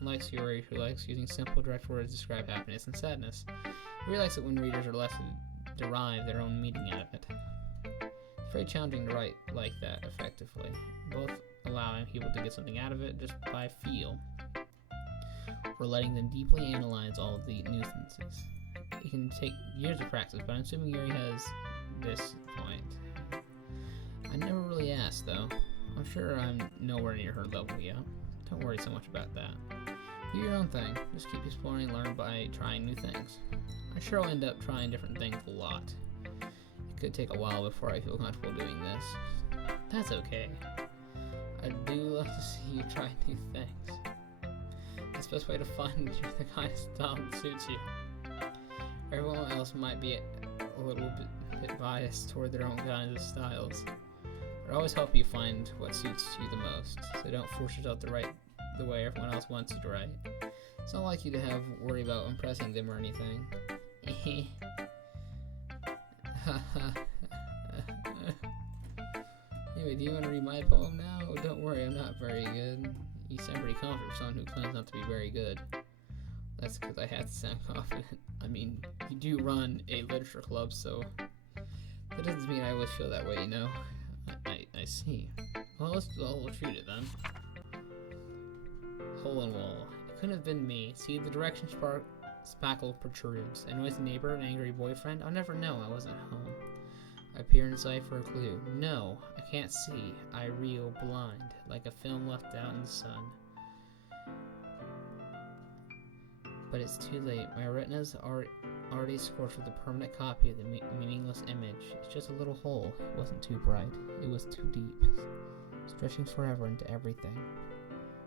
Unlike Yuri, who likes using simple, direct words to describe happiness and sadness, Yuri likes it when readers are left to derive their own meaning out of it. It's very challenging to write like that effectively, both allowing people to get something out of it just by feel, or letting them deeply analyze all of the nuances. It can take years of practice, but I'm assuming Yuri has this point. I never really asked, though. I'm sure I'm nowhere near her level yet. Don't worry so much about that. Do your own thing. Just keep exploring and learn by trying new things. I'm sure I'll end up trying different things a lot. It could take a while before I feel comfortable doing this. That's okay. I do love to see you try new things. That's the best way to find the kind of style that suits you. Everyone else might be a little bit biased toward their own kinds of styles, but always help you find what suits you the most, so don't force yourself to write the way everyone else wants you to write. It's not like you to have worry about impressing them or anything. Anyway, do you want to read my poem now? Oh, don't worry, I'm not very good. You sound pretty confident for someone who claims not to be very good. That's because I have to sound confident. I mean, you do run a literature club, so that doesn't mean I always feel that way, you know? I see. Well, we'll treat it then. Hole in wall. It couldn't have been me. See, the direction spackle protrudes. A noisy neighbor, an angry boyfriend. I'll never know. I wasn't home. I peer inside for a clue. No, I can't see. I reel blind, like a film left out in the sun. But it's too late. My retina's already scorched with a permanent copy of the meaningless image. It's just a little hole. It wasn't too bright. It was too deep, stretching forever into everything.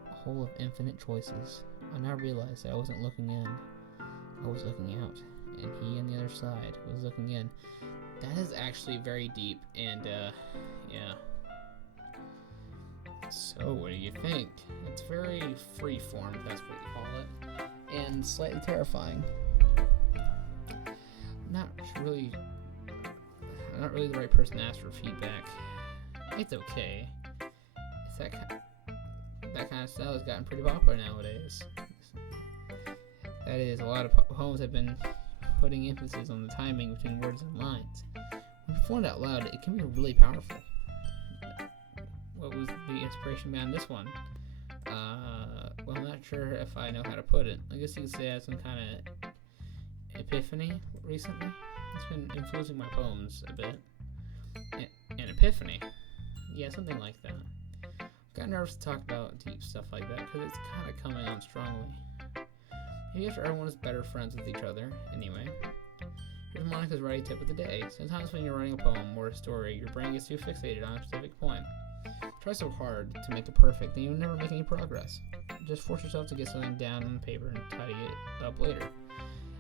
A hole of infinite choices. I now realized I wasn't looking in. I was looking out, and he on the other side was looking in. That is actually very deep, and yeah. So, what do you think? It's very freeform, if that's what you call it, and slightly terrifying. I'm not really the right person to ask for feedback. It's okay. It's that kind of style has gotten pretty popular nowadays. That is, a lot of poems have been putting emphasis on the timing between words and lines. When performed out loud, it can be really powerful. What was the inspiration behind this one? Well, I'm not sure if I know how to put it. I guess you could say I had some kind of epiphany recently. It's been influencing my poems a bit. An epiphany? Yeah, something like that. I got nervous to talk about deep stuff like that because it's kind of coming on strongly. Maybe after everyone is better friends with each other. Anyway, here's Monica's writing tip of the day. Sometimes when you're writing a poem or a story, your brain gets too fixated on a specific point. Try so hard to make it perfect that you'll never make any progress. Just force yourself to get something down on paper and tidy it up later.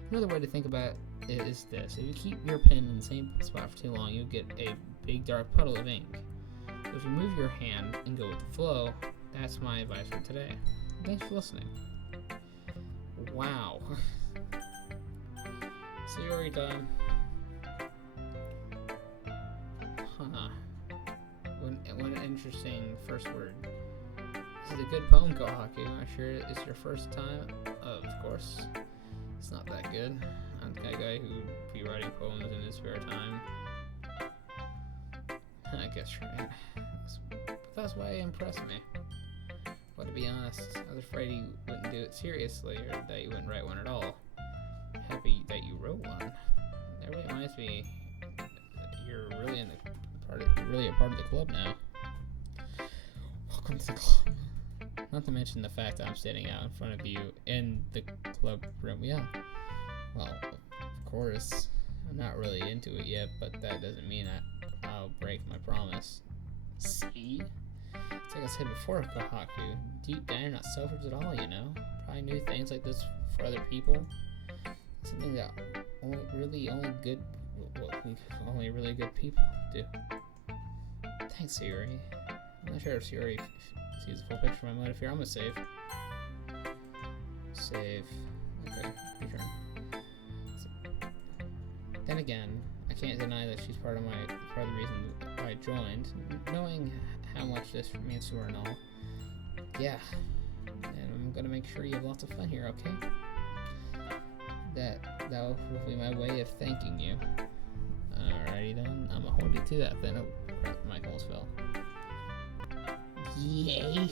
Another way to think about it is this. If you keep your pen in the same spot for too long, you'll get a big dark puddle of ink. So if you move your hand and go with the flow, that's my advice for today. Thanks for listening. Wow. Story time. Huh. What an interesting first word. This is a good poem, Kohaku. I'm sure it's your first time. Of course. It's not that good. I'm the kind of guy who'd be writing poems in his spare time. I guess you're right. But that's why it impressed me. But to be honest, I was afraid you wouldn't do it seriously, or that you wouldn't write one at all. Happy that you wrote one. That really reminds me that you're really a part of the club now. Welcome to the club. Not to mention the fact that I'm sitting out in front of you in the club room. Yeah. Well, of course, I'm not really into it yet, but that doesn't mean I'll break my promise. See? It's like I said before, Kohaku. Deep down, you're not selfish at all, you know? Probably do things like this for other people. Something that only really good people do. Thanks, Siri. I'm not sure if Siri sees the full picture of my motive here. I'm gonna save. Save. Okay, return. Then again, I can't deny that she's part of the reason I joined. Knowing how much this means to her and all. Yeah. And I'm gonna make sure you have lots of fun here, okay? That will be my way of thanking you. Alrighty then. I'm gonna hold you to that then. Oh crap, the mic almost fell. Yay!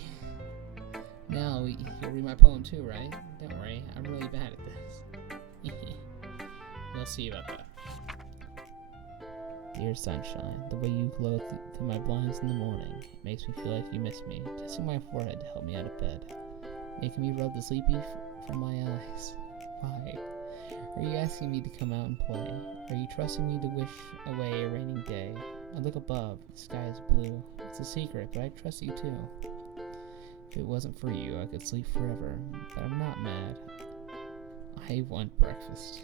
Now you'll read my poem too, right? Don't worry, I'm really bad at this. We'll see about that. Dear sunshine, the way you glow through my blinds in the morning makes me feel like you miss me, kissing my forehead to help me out of bed, making me rub the sleepy from my eyes. Why? Are you asking me to come out and play? Are you trusting me to wish away a raining day? I look above, the sky is blue. It's a secret, but I trust you too. If it wasn't for you, I could sleep forever, but I'm not mad. I want breakfast.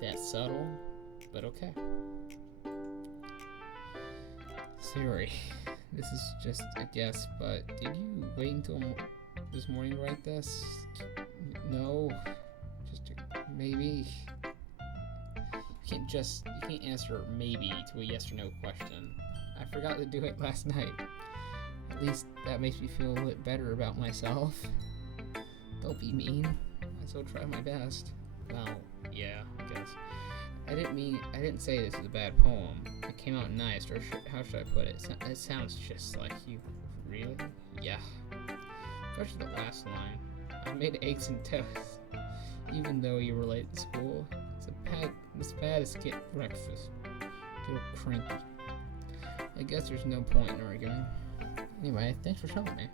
That's subtle, but okay. Sorry, this is just a guess, but did you wait until this morning to write this? No, just maybe. You can't answer maybe to a yes or no question. I forgot to do it last night. At least that makes me feel a bit better about myself. Don't be mean. I still try my best. Well, yeah, I guess. I didn't say this is a bad poem. It came out nice, or how should I put it? It sounds just like you. Really? Yeah. Especially the last line. I made eggs and toast, even though you were late to school. It's bad as get breakfast. Get all cranky. I guess there's no point in arguing. Anyway, thanks for showing me.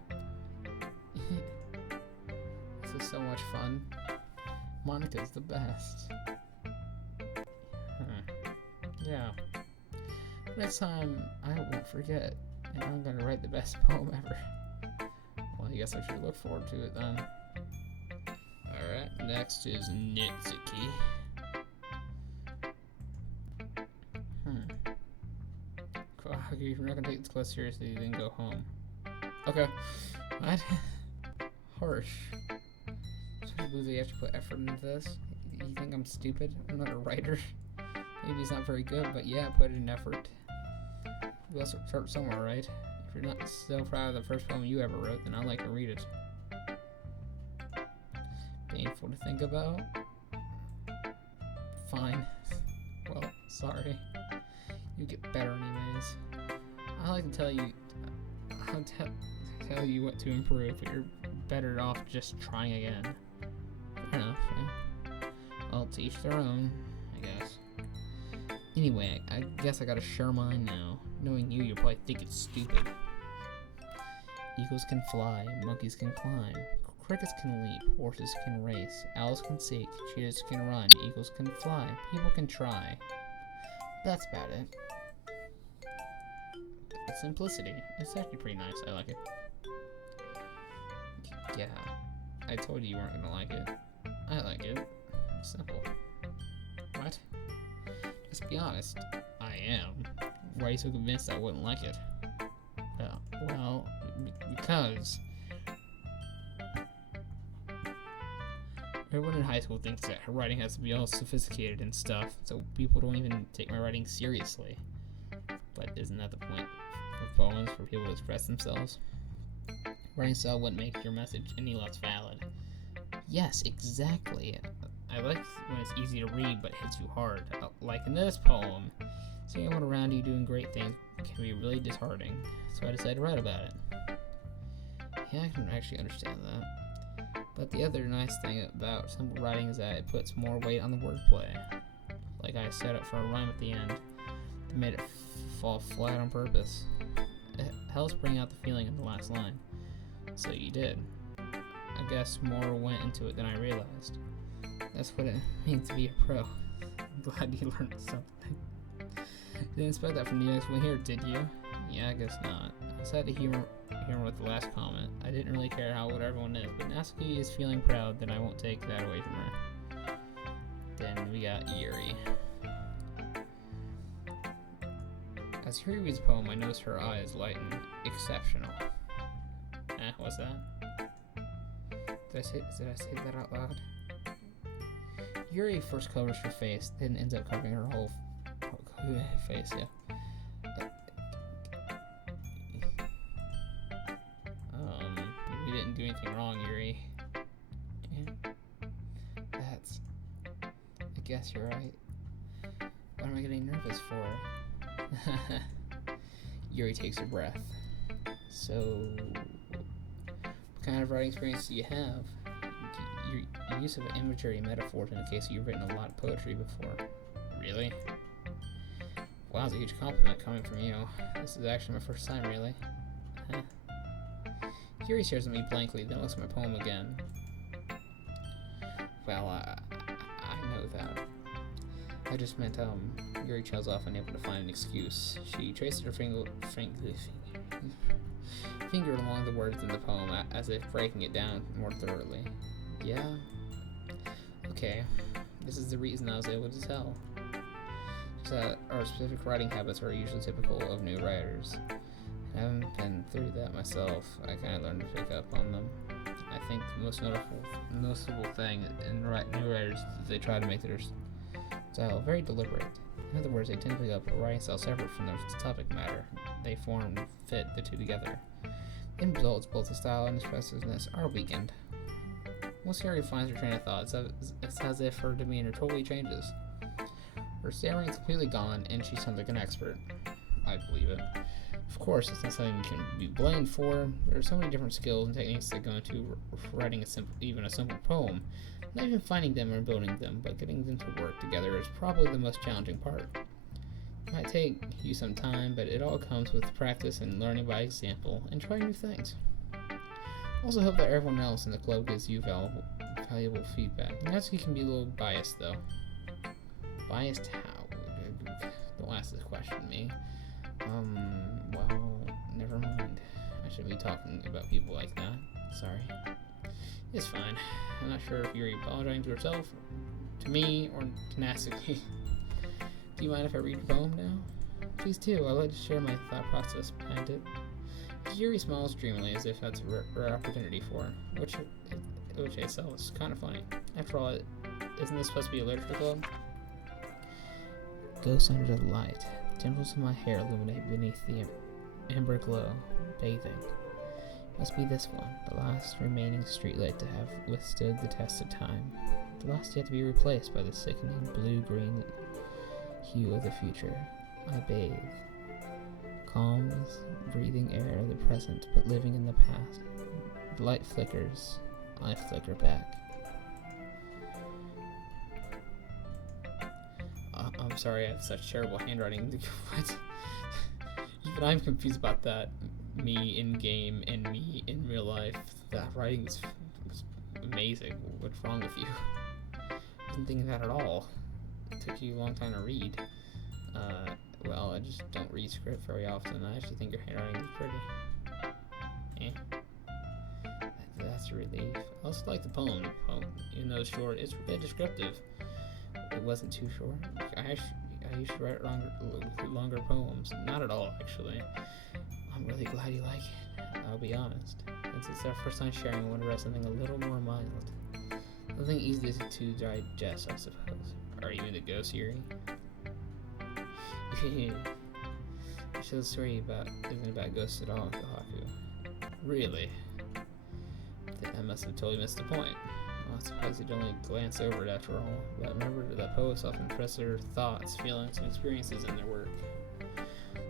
This is so much fun. Monica's the best. Yeah. Next time, I won't forget, and I'm gonna write the best poem ever. Well, I guess I should look forward to it then. Alright, next is Nitsuki. If you're not gonna take this class seriously, then go home. Okay. What? Harsh. I believe you have to put effort into this. You think I'm stupid? I'm not a writer. Maybe it's not very good, but yeah, put in effort. We also start somewhere, right? If you're not so proud of the first poem you ever wrote, then I'd like to read it. Painful to think about? Fine. Well, sorry. You get better anyways. I like to tell you, I'll tell you what to improve, but you're better off just trying again. Fair enough, yeah. Well, to each their own, I guess. Anyway, I guess I gotta share mine now. Knowing you probably think it's stupid. Eagles can fly, monkeys can climb, crickets can leap, horses can race, owls can seek, cheetahs can run, eagles can fly, people can try. That's about it. It's simplicity. It's actually pretty nice. I like it. Yeah, I told you you weren't gonna like it. I like it. It's simple. What? Just be honest. I am. Why are you so convinced I wouldn't like it? Well, because everyone in high school thinks that her writing has to be all sophisticated and stuff, so people don't even take my writing seriously. But isn't that the point of poems, for people to express themselves? Writing style wouldn't make your message any less valid. Yes, exactly. I like when it's easy to read but hits you hard. Like in this poem, seeing everyone around you doing great things can be really disheartening, so I decided to write about it. Yeah, I can actually understand that. But the other nice thing about simple writing is that it puts more weight on the wordplay. Like I set up for a rhyme at the end that made it fall flat on purpose. It helps bring out the feeling in the last line. So you did. I guess more went into it than I realized. That's what it means to be a pro. I'm glad you learned something. Didn't expect that from the next one here, did you? Yeah, I guess not. I sad to humor with the last comment. I didn't really care how old everyone is, but Natsuki is feeling proud that I won't take that away from her. Then we got Yuri. As Yuri reads the poem, I notice her eyes lighten. Exceptional. What's that? Did I say that out loud? Yuri first covers her face, then ends up covering her whole face, yeah. You didn't do anything wrong, Yuri. Yeah. I guess you're right. What am I getting nervous for? Yuri takes a breath. So, what kind of writing experience do you have? Your use of imagery and metaphors indicates you've written a lot of poetry before. Really? Wow, it's a huge compliment coming from you. This is actually my first time, really. Yuri stares at me blankly, then looks at my poem again. Well, I know that. I just meant, Yuri trails off, unable to find an excuse. She traces her fingered along the words in the poem as if breaking it down more thoroughly. Yeah? Okay, this is the reason I was able to tell. Just that our specific writing habits are usually typical of new writers. I haven't been through that myself. I kind of learned to pick up on them. I think the most noticeable thing in new writers is they try to make their style very deliberate. In other words, they tend to pick up a writing style separate from their topic matter. They form and fit the two together. In results, both the style and expressiveness are weakened. Once Harry finds her train of thought, it's as if her demeanor totally changes. Her stammering is completely gone, and she sounds like an expert. I believe it. Of course, it's not something you can be blamed for. There are so many different skills and techniques that go into writing even a simple poem. Not even finding them or building them, but getting them to work together is probably the most challenging part. It might take you some time, but it all comes with practice and learning by example and trying new things. Also hope that everyone else in the club gives you valuable feedback. Natsuki can be a little biased, though. Biased how? Don't ask this question, me. Well, never mind. I shouldn't be talking about people like that. Sorry. It's fine. I'm not sure if you're apologizing to herself, to me, or to Natsuki. Do you mind if I read your poem now? Please do. I'd like to share my thought process behind it. Yuri smiles dreamily as if that's a rare opportunity for her, which itself is kind of funny. After all, isn't this supposed to be a literature club? Ghost under the light. Dimples in my hair illuminate beneath the amber glow, bathing. Must be this one, the last remaining streetlight to have withstood the test of time. The last yet to be replaced by the sickening blue-green hue of the future. I bathe. Calm as breathing air of the present, but living in the past. The light flickers. I flicker back. I'm sorry, I have such terrible handwriting. What? Even I'm confused about that. Me in game and me in real life. That writing was amazing. What's wrong with you? I wasn't thinking that at all. It took you a long time to read. Well, I just don't read script very often. I actually think your handwriting is pretty. That's a relief. I also like the poem. Even though it's short, it's really descriptive. It wasn't too short. I used to write longer poems. Not at all, actually. I'm really glad you like it. I'll be honest. Since it's our first time sharing, I want to write something a little more mild. Something easy to digest, I suppose. Are you into ghost Yuri? Actually, the story isn't about ghosts at all, Kohaku. Really? I must have totally missed the point. Well, I suppose you'd only glance over it after all. But remember that poets often press their thoughts, feelings, and experiences in their work.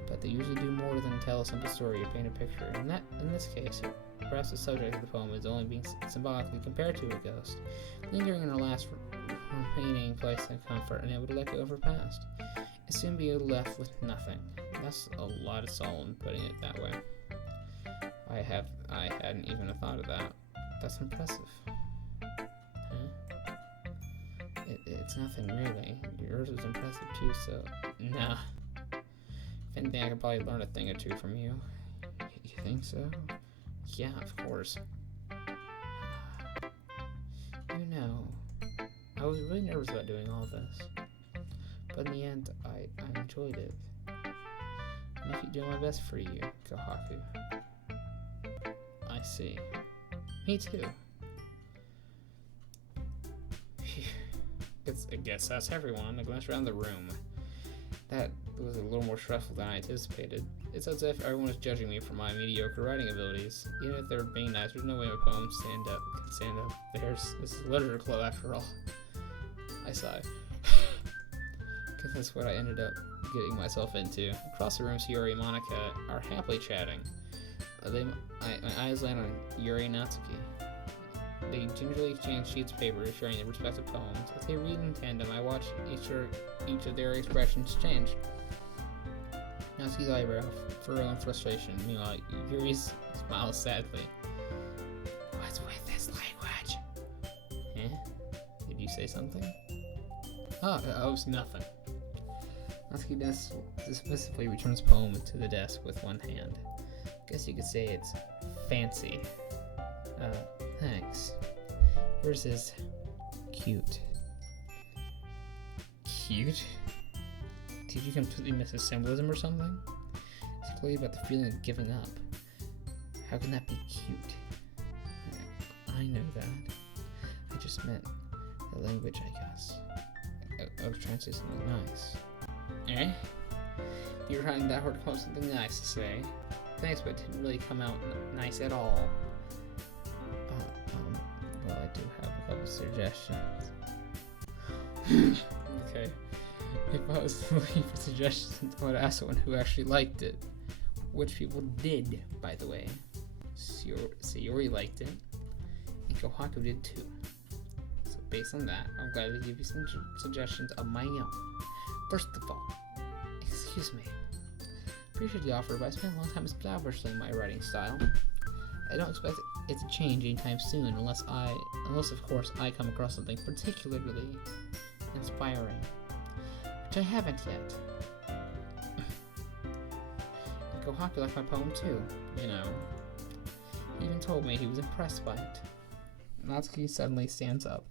But they usually do more than tell a simple story or paint a picture. In this case, perhaps the subject of the poem is only being symbolically compared to a ghost, lingering in her last remaining place of comfort and able to let go of her past. And soon be left with nothing. That's a lot of solemn putting it that way. I hadn't even thought of that. That's impressive. Huh? It's nothing really. Yours was impressive too, so nah. If anything, I could probably learn a thing or two from you. You think so? Yeah, of course. You know, I was really nervous about doing all this. But in the end, I enjoyed it. I'm going to keep doing my best for you, Kohaku. I see. Me too. I guess that's everyone. I glanced around the room. That was a little more stressful than I anticipated. It's as if everyone was judging me for my mediocre writing abilities. Even if they're being nice, there's no way my poems can stand up. This is a literature club after all. I sigh. Because that's what I ended up getting myself into. Across the room, Yuri and Monica are happily chatting. My eyes land on Yuri and Natsuki. They gingerly exchange sheets of paper, sharing their respective poems. As they read in tandem, I watch each of their expressions change. Natsuki's eyebrow furrow in frustration. Meanwhile, Yuri smiles sadly. What's with this language? Did you say something? Oh, it's nothing. Natsuki dismissively returns the poem to the desk with one hand. Guess you could say it's fancy. Thanks. Yours is cute. Cute? Did you completely miss his symbolism or something? It's clearly about the feeling of giving up. How can that be cute? I know that. I just meant the language, I guess. I was trying to say something nice. Eh? You were trying that hard to come up with something nice to say. Thanks, but it didn't really come out nice at all. Well, I do have a couple suggestions. Okay. If I was looking for suggestions, I would ask someone who actually liked it. Which people did, by the way. Sayori liked it, and Kohaku did too. So based on that, I'm glad to give you some suggestions of my own. First of all, excuse me. Appreciate the offer, but I spent a long time establishing my writing style. I don't expect it to change anytime soon, unless of course I come across something particularly inspiring, which I haven't yet. Kohaku liked my poem too, you know. He even told me he was impressed by it. Natsuki suddenly stands up.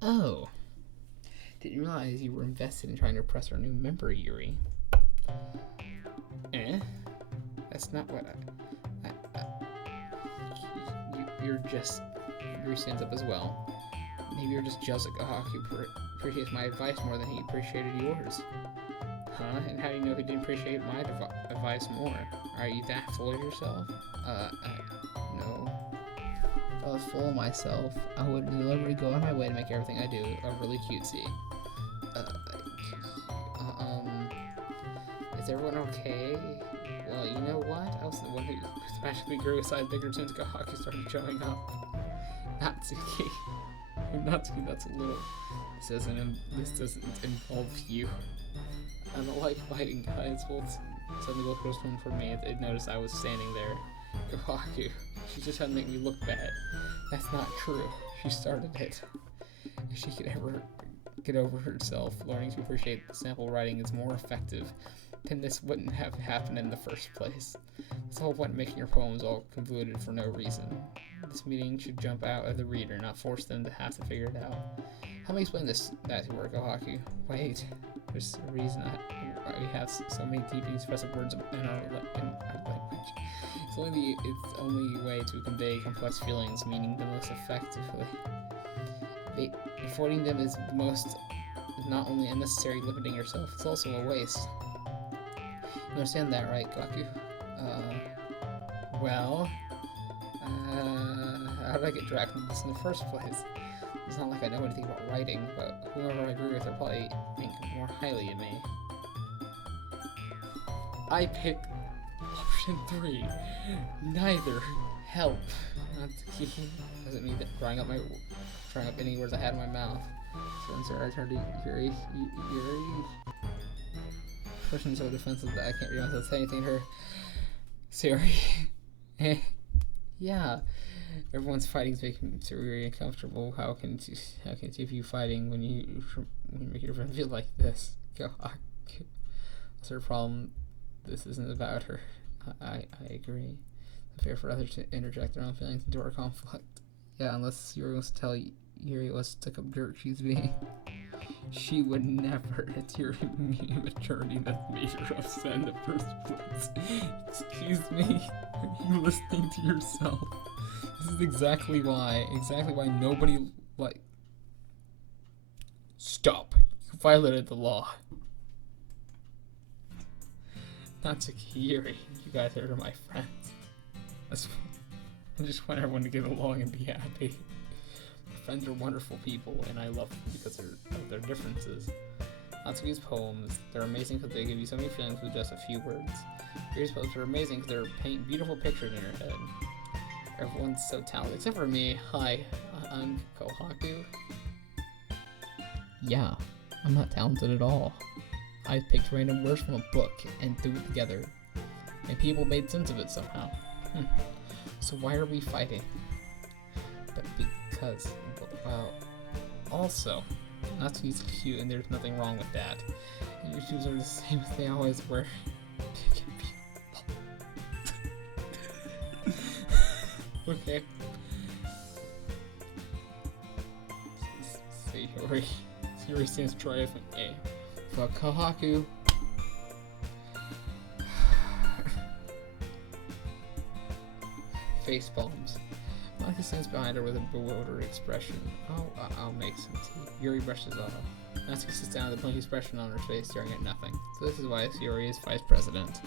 Oh. Didn't realize you were invested in trying to impress our new member, Yuri. Eh? That's not what you're just... Yuri stands up as well. Maybe you're just jealous that Kohaku appreciates my advice more than he appreciated yours. Huh? And how do you know he didn't appreciate my advice more? Are you that full of yourself? No. If I was full of myself, I would deliberately go on my way to make everything I do really cutesy. Is everyone okay? Well, you know what? I was the one who magically grew a size bigger since Kohaku started showing up. Natsuki. Natsuki, that's a little... This doesn't involve you. I don't like fighting guys. Well, suddenly go close to him for me. They noticed I was standing there. Kohaku. She just had to make me look bad. That's not true. She started it. If she could ever get over herself, learning to appreciate the sample writing is more effective, then this wouldn't have happened in the first place. It's the whole point of making your poems all convoluted for no reason. This meaning should jump out of the reader, not force them to have to figure it out. Help me explain that to her, Kohaku. Wait, there's a reason why we have so many deep and expressive words in our language. It's the only way to convey complex feelings, meaning the most effectively. Avoiding them is not only unnecessary limiting yourself, it's also a waste. You understand that, right, Kohaku? How did I get dragged into this in the first place? It's not like I know anything about writing, but whoever I agree with will probably think more highly of me. I picked option 3. Neither. Help. Doesn't mean that drawing up any words I had in my mouth. So instead I turned to Yuri. Pushing so defensive that I can't read myself say anything to her. Sorry. Yeah. Everyone's fighting is making Yuri uncomfortable. How can two of you fighting when you make your friend feel like this? God. What's her problem? This isn't about her. I agree. It's fair for others to interject their own feelings into our conflict. Yeah, unless Yuri wants to tell Yuri what's stuck-up jerk she's being. She would never. It's your immaturity that made her upset in the first place. Excuse me? Are you listening to yourself? This is exactly why nobody Stop. You violated the law. Natsuki, Yuri, you guys are my friends. I just want everyone to get along and be happy. My friends are wonderful people, and I love them because of their differences. Natsuki's poems, they're amazing because they give you so many feelings with just a few words. Yuri's poems are amazing because they paint beautiful pictures in your head. Everyone's so talented, except for me. Hi, I'm Kohaku. Yeah, I'm not talented at all. I picked random words from a book and threw it together, and people made sense of it somehow. So why are we fighting? But because, well, also, Natsuki's cute and there's nothing wrong with that. And your shoes are the same as they always were. Okay. Sayori. Sayori stands triumphant. A. Fuck Kohaku. Face palms. Monica stands behind her with a bewildered expression. Oh, I'll make some tea. Yuri brushes off. Natsuki sits down with a blank expression on her face, staring at nothing. So this is why Yuri is vice president.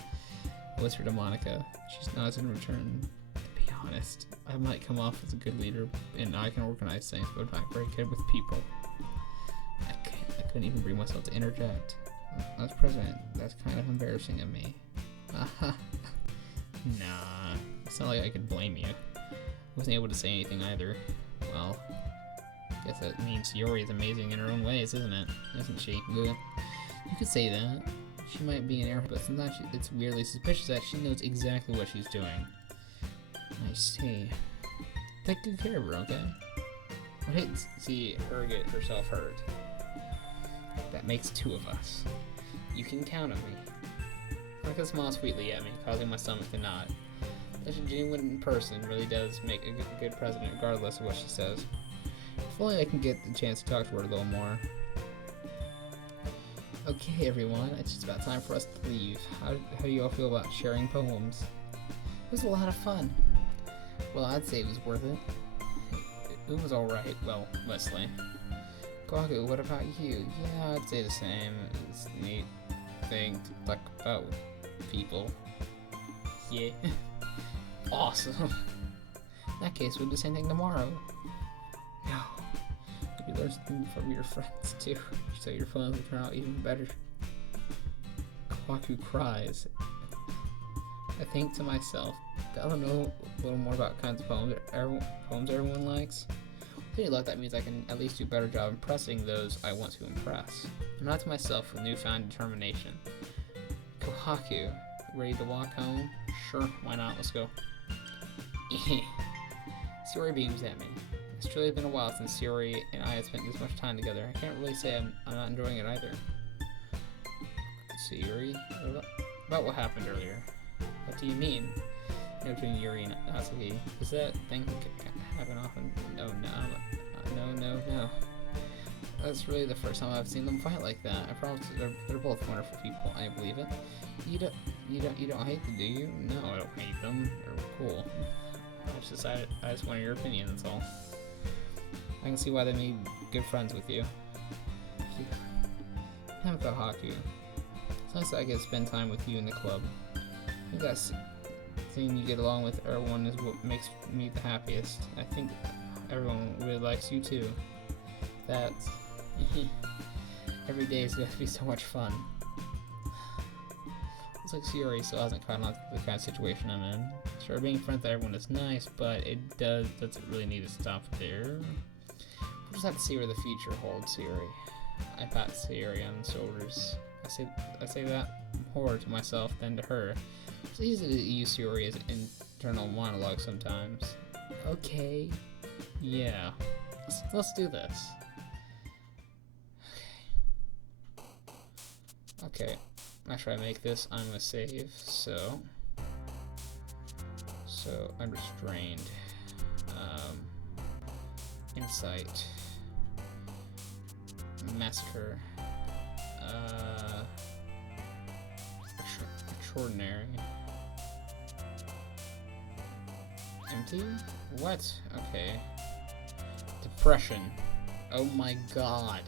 I whisper to Monica. She nods in return. To be honest, I might come off as a good leader, and I can organize things, but I'm not very good with people. I couldn't even bring myself to interject. As president, that's kind of embarrassing of me. Nah, it's not like I could blame you. I wasn't able to say anything either. Well, I guess that means Yuri is amazing in her own ways, isn't it? Isn't she? You could say that. She might be an airhead, but sometimes it's weirdly suspicious that she knows exactly what she's doing. I see. Take good care of her, okay? I hate to see her get herself hurt. That makes two of us. You can count on me. Monica smiles sweetly at me, causing my stomach to knot. Such a genuine person really does make a good president, regardless of what she says. If only I can get the chance to talk to her a little more. Okay, everyone, it's just about time for us to leave. How do you all feel about sharing poems? It was a lot of fun. Well, I'd say it was worth it. It was alright, well, mostly. Kohaku, what about you? Yeah, I'd say the same. It's a neat thing to talk about with people. Yeah. Awesome. In that case, we'll do the same thing tomorrow. No. Maybe learn something from your friends too, so your poems will turn out even better. Kohaku cries. I think to myself, do I know a little more about kinds of poems everyone likes? With any luck, that means I can at least do a better job impressing those I want to impress. I'm not to myself with newfound determination. Kohaku, ready to walk home? Sure, why not? Let's go. Sayori beams at me. It's truly been a while since Sayori and I have spent this much time together. I can't really say I'm not enjoying it either. Sayori? About what happened earlier? What do you mean? Between Yuri and Natsuki. Is that thing happen often? No. That's really the first time I've seen them fight like that. I promise they're both wonderful people. I believe it. You don't hate them, do you? No, I don't hate them. They're cool. I just wanted your opinion, that's all. I can see why they made good friends with you. I'm Kohaku. It's nice that I get to spend time with you in the club. I think that's seeing you get along with everyone is what makes me the happiest. I think everyone really likes you too. That's every day is going to be so much fun. Looks like Sayori still hasn't caught on to the kind of situation I'm in. Sure, being friends with everyone is nice, but it doesn't really need to stop there. We'll just have to see where the future holds, Sayori. I pat Sayori on the shoulders. I say that more to myself than to her. It's easy to use Sayori as an internal monologue sometimes. Okay. Yeah. Let's do this. Okay. After I make this, I'm gonna save. So unrestrained. Insight. Massacre. Extraordinary. Empty? What? Okay. Depression. Oh my god.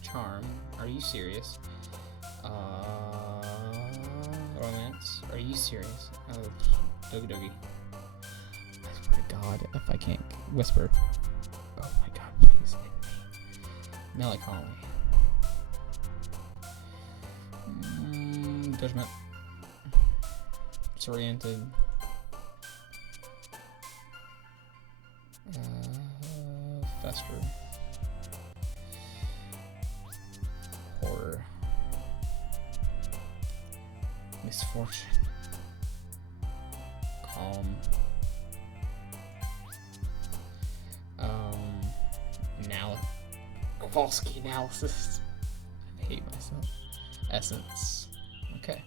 Charm. Are you serious? Romance. Are you serious? Oh, Doki. I swear to God, if I can't whisper. Oh my god, please hit me. Melancholy. Judgment. Disoriented. Fester. Horror. Misfortune. Calm. Kowalski analysis. I hate myself. Essence. Okay.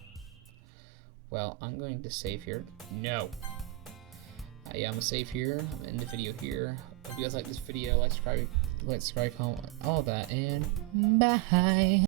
well, I'm going to save here. No. Yeah, I'm gonna save here. I'm gonna end the video here. Hope you guys like this video. Like, subscribe, comment, all that, and bye.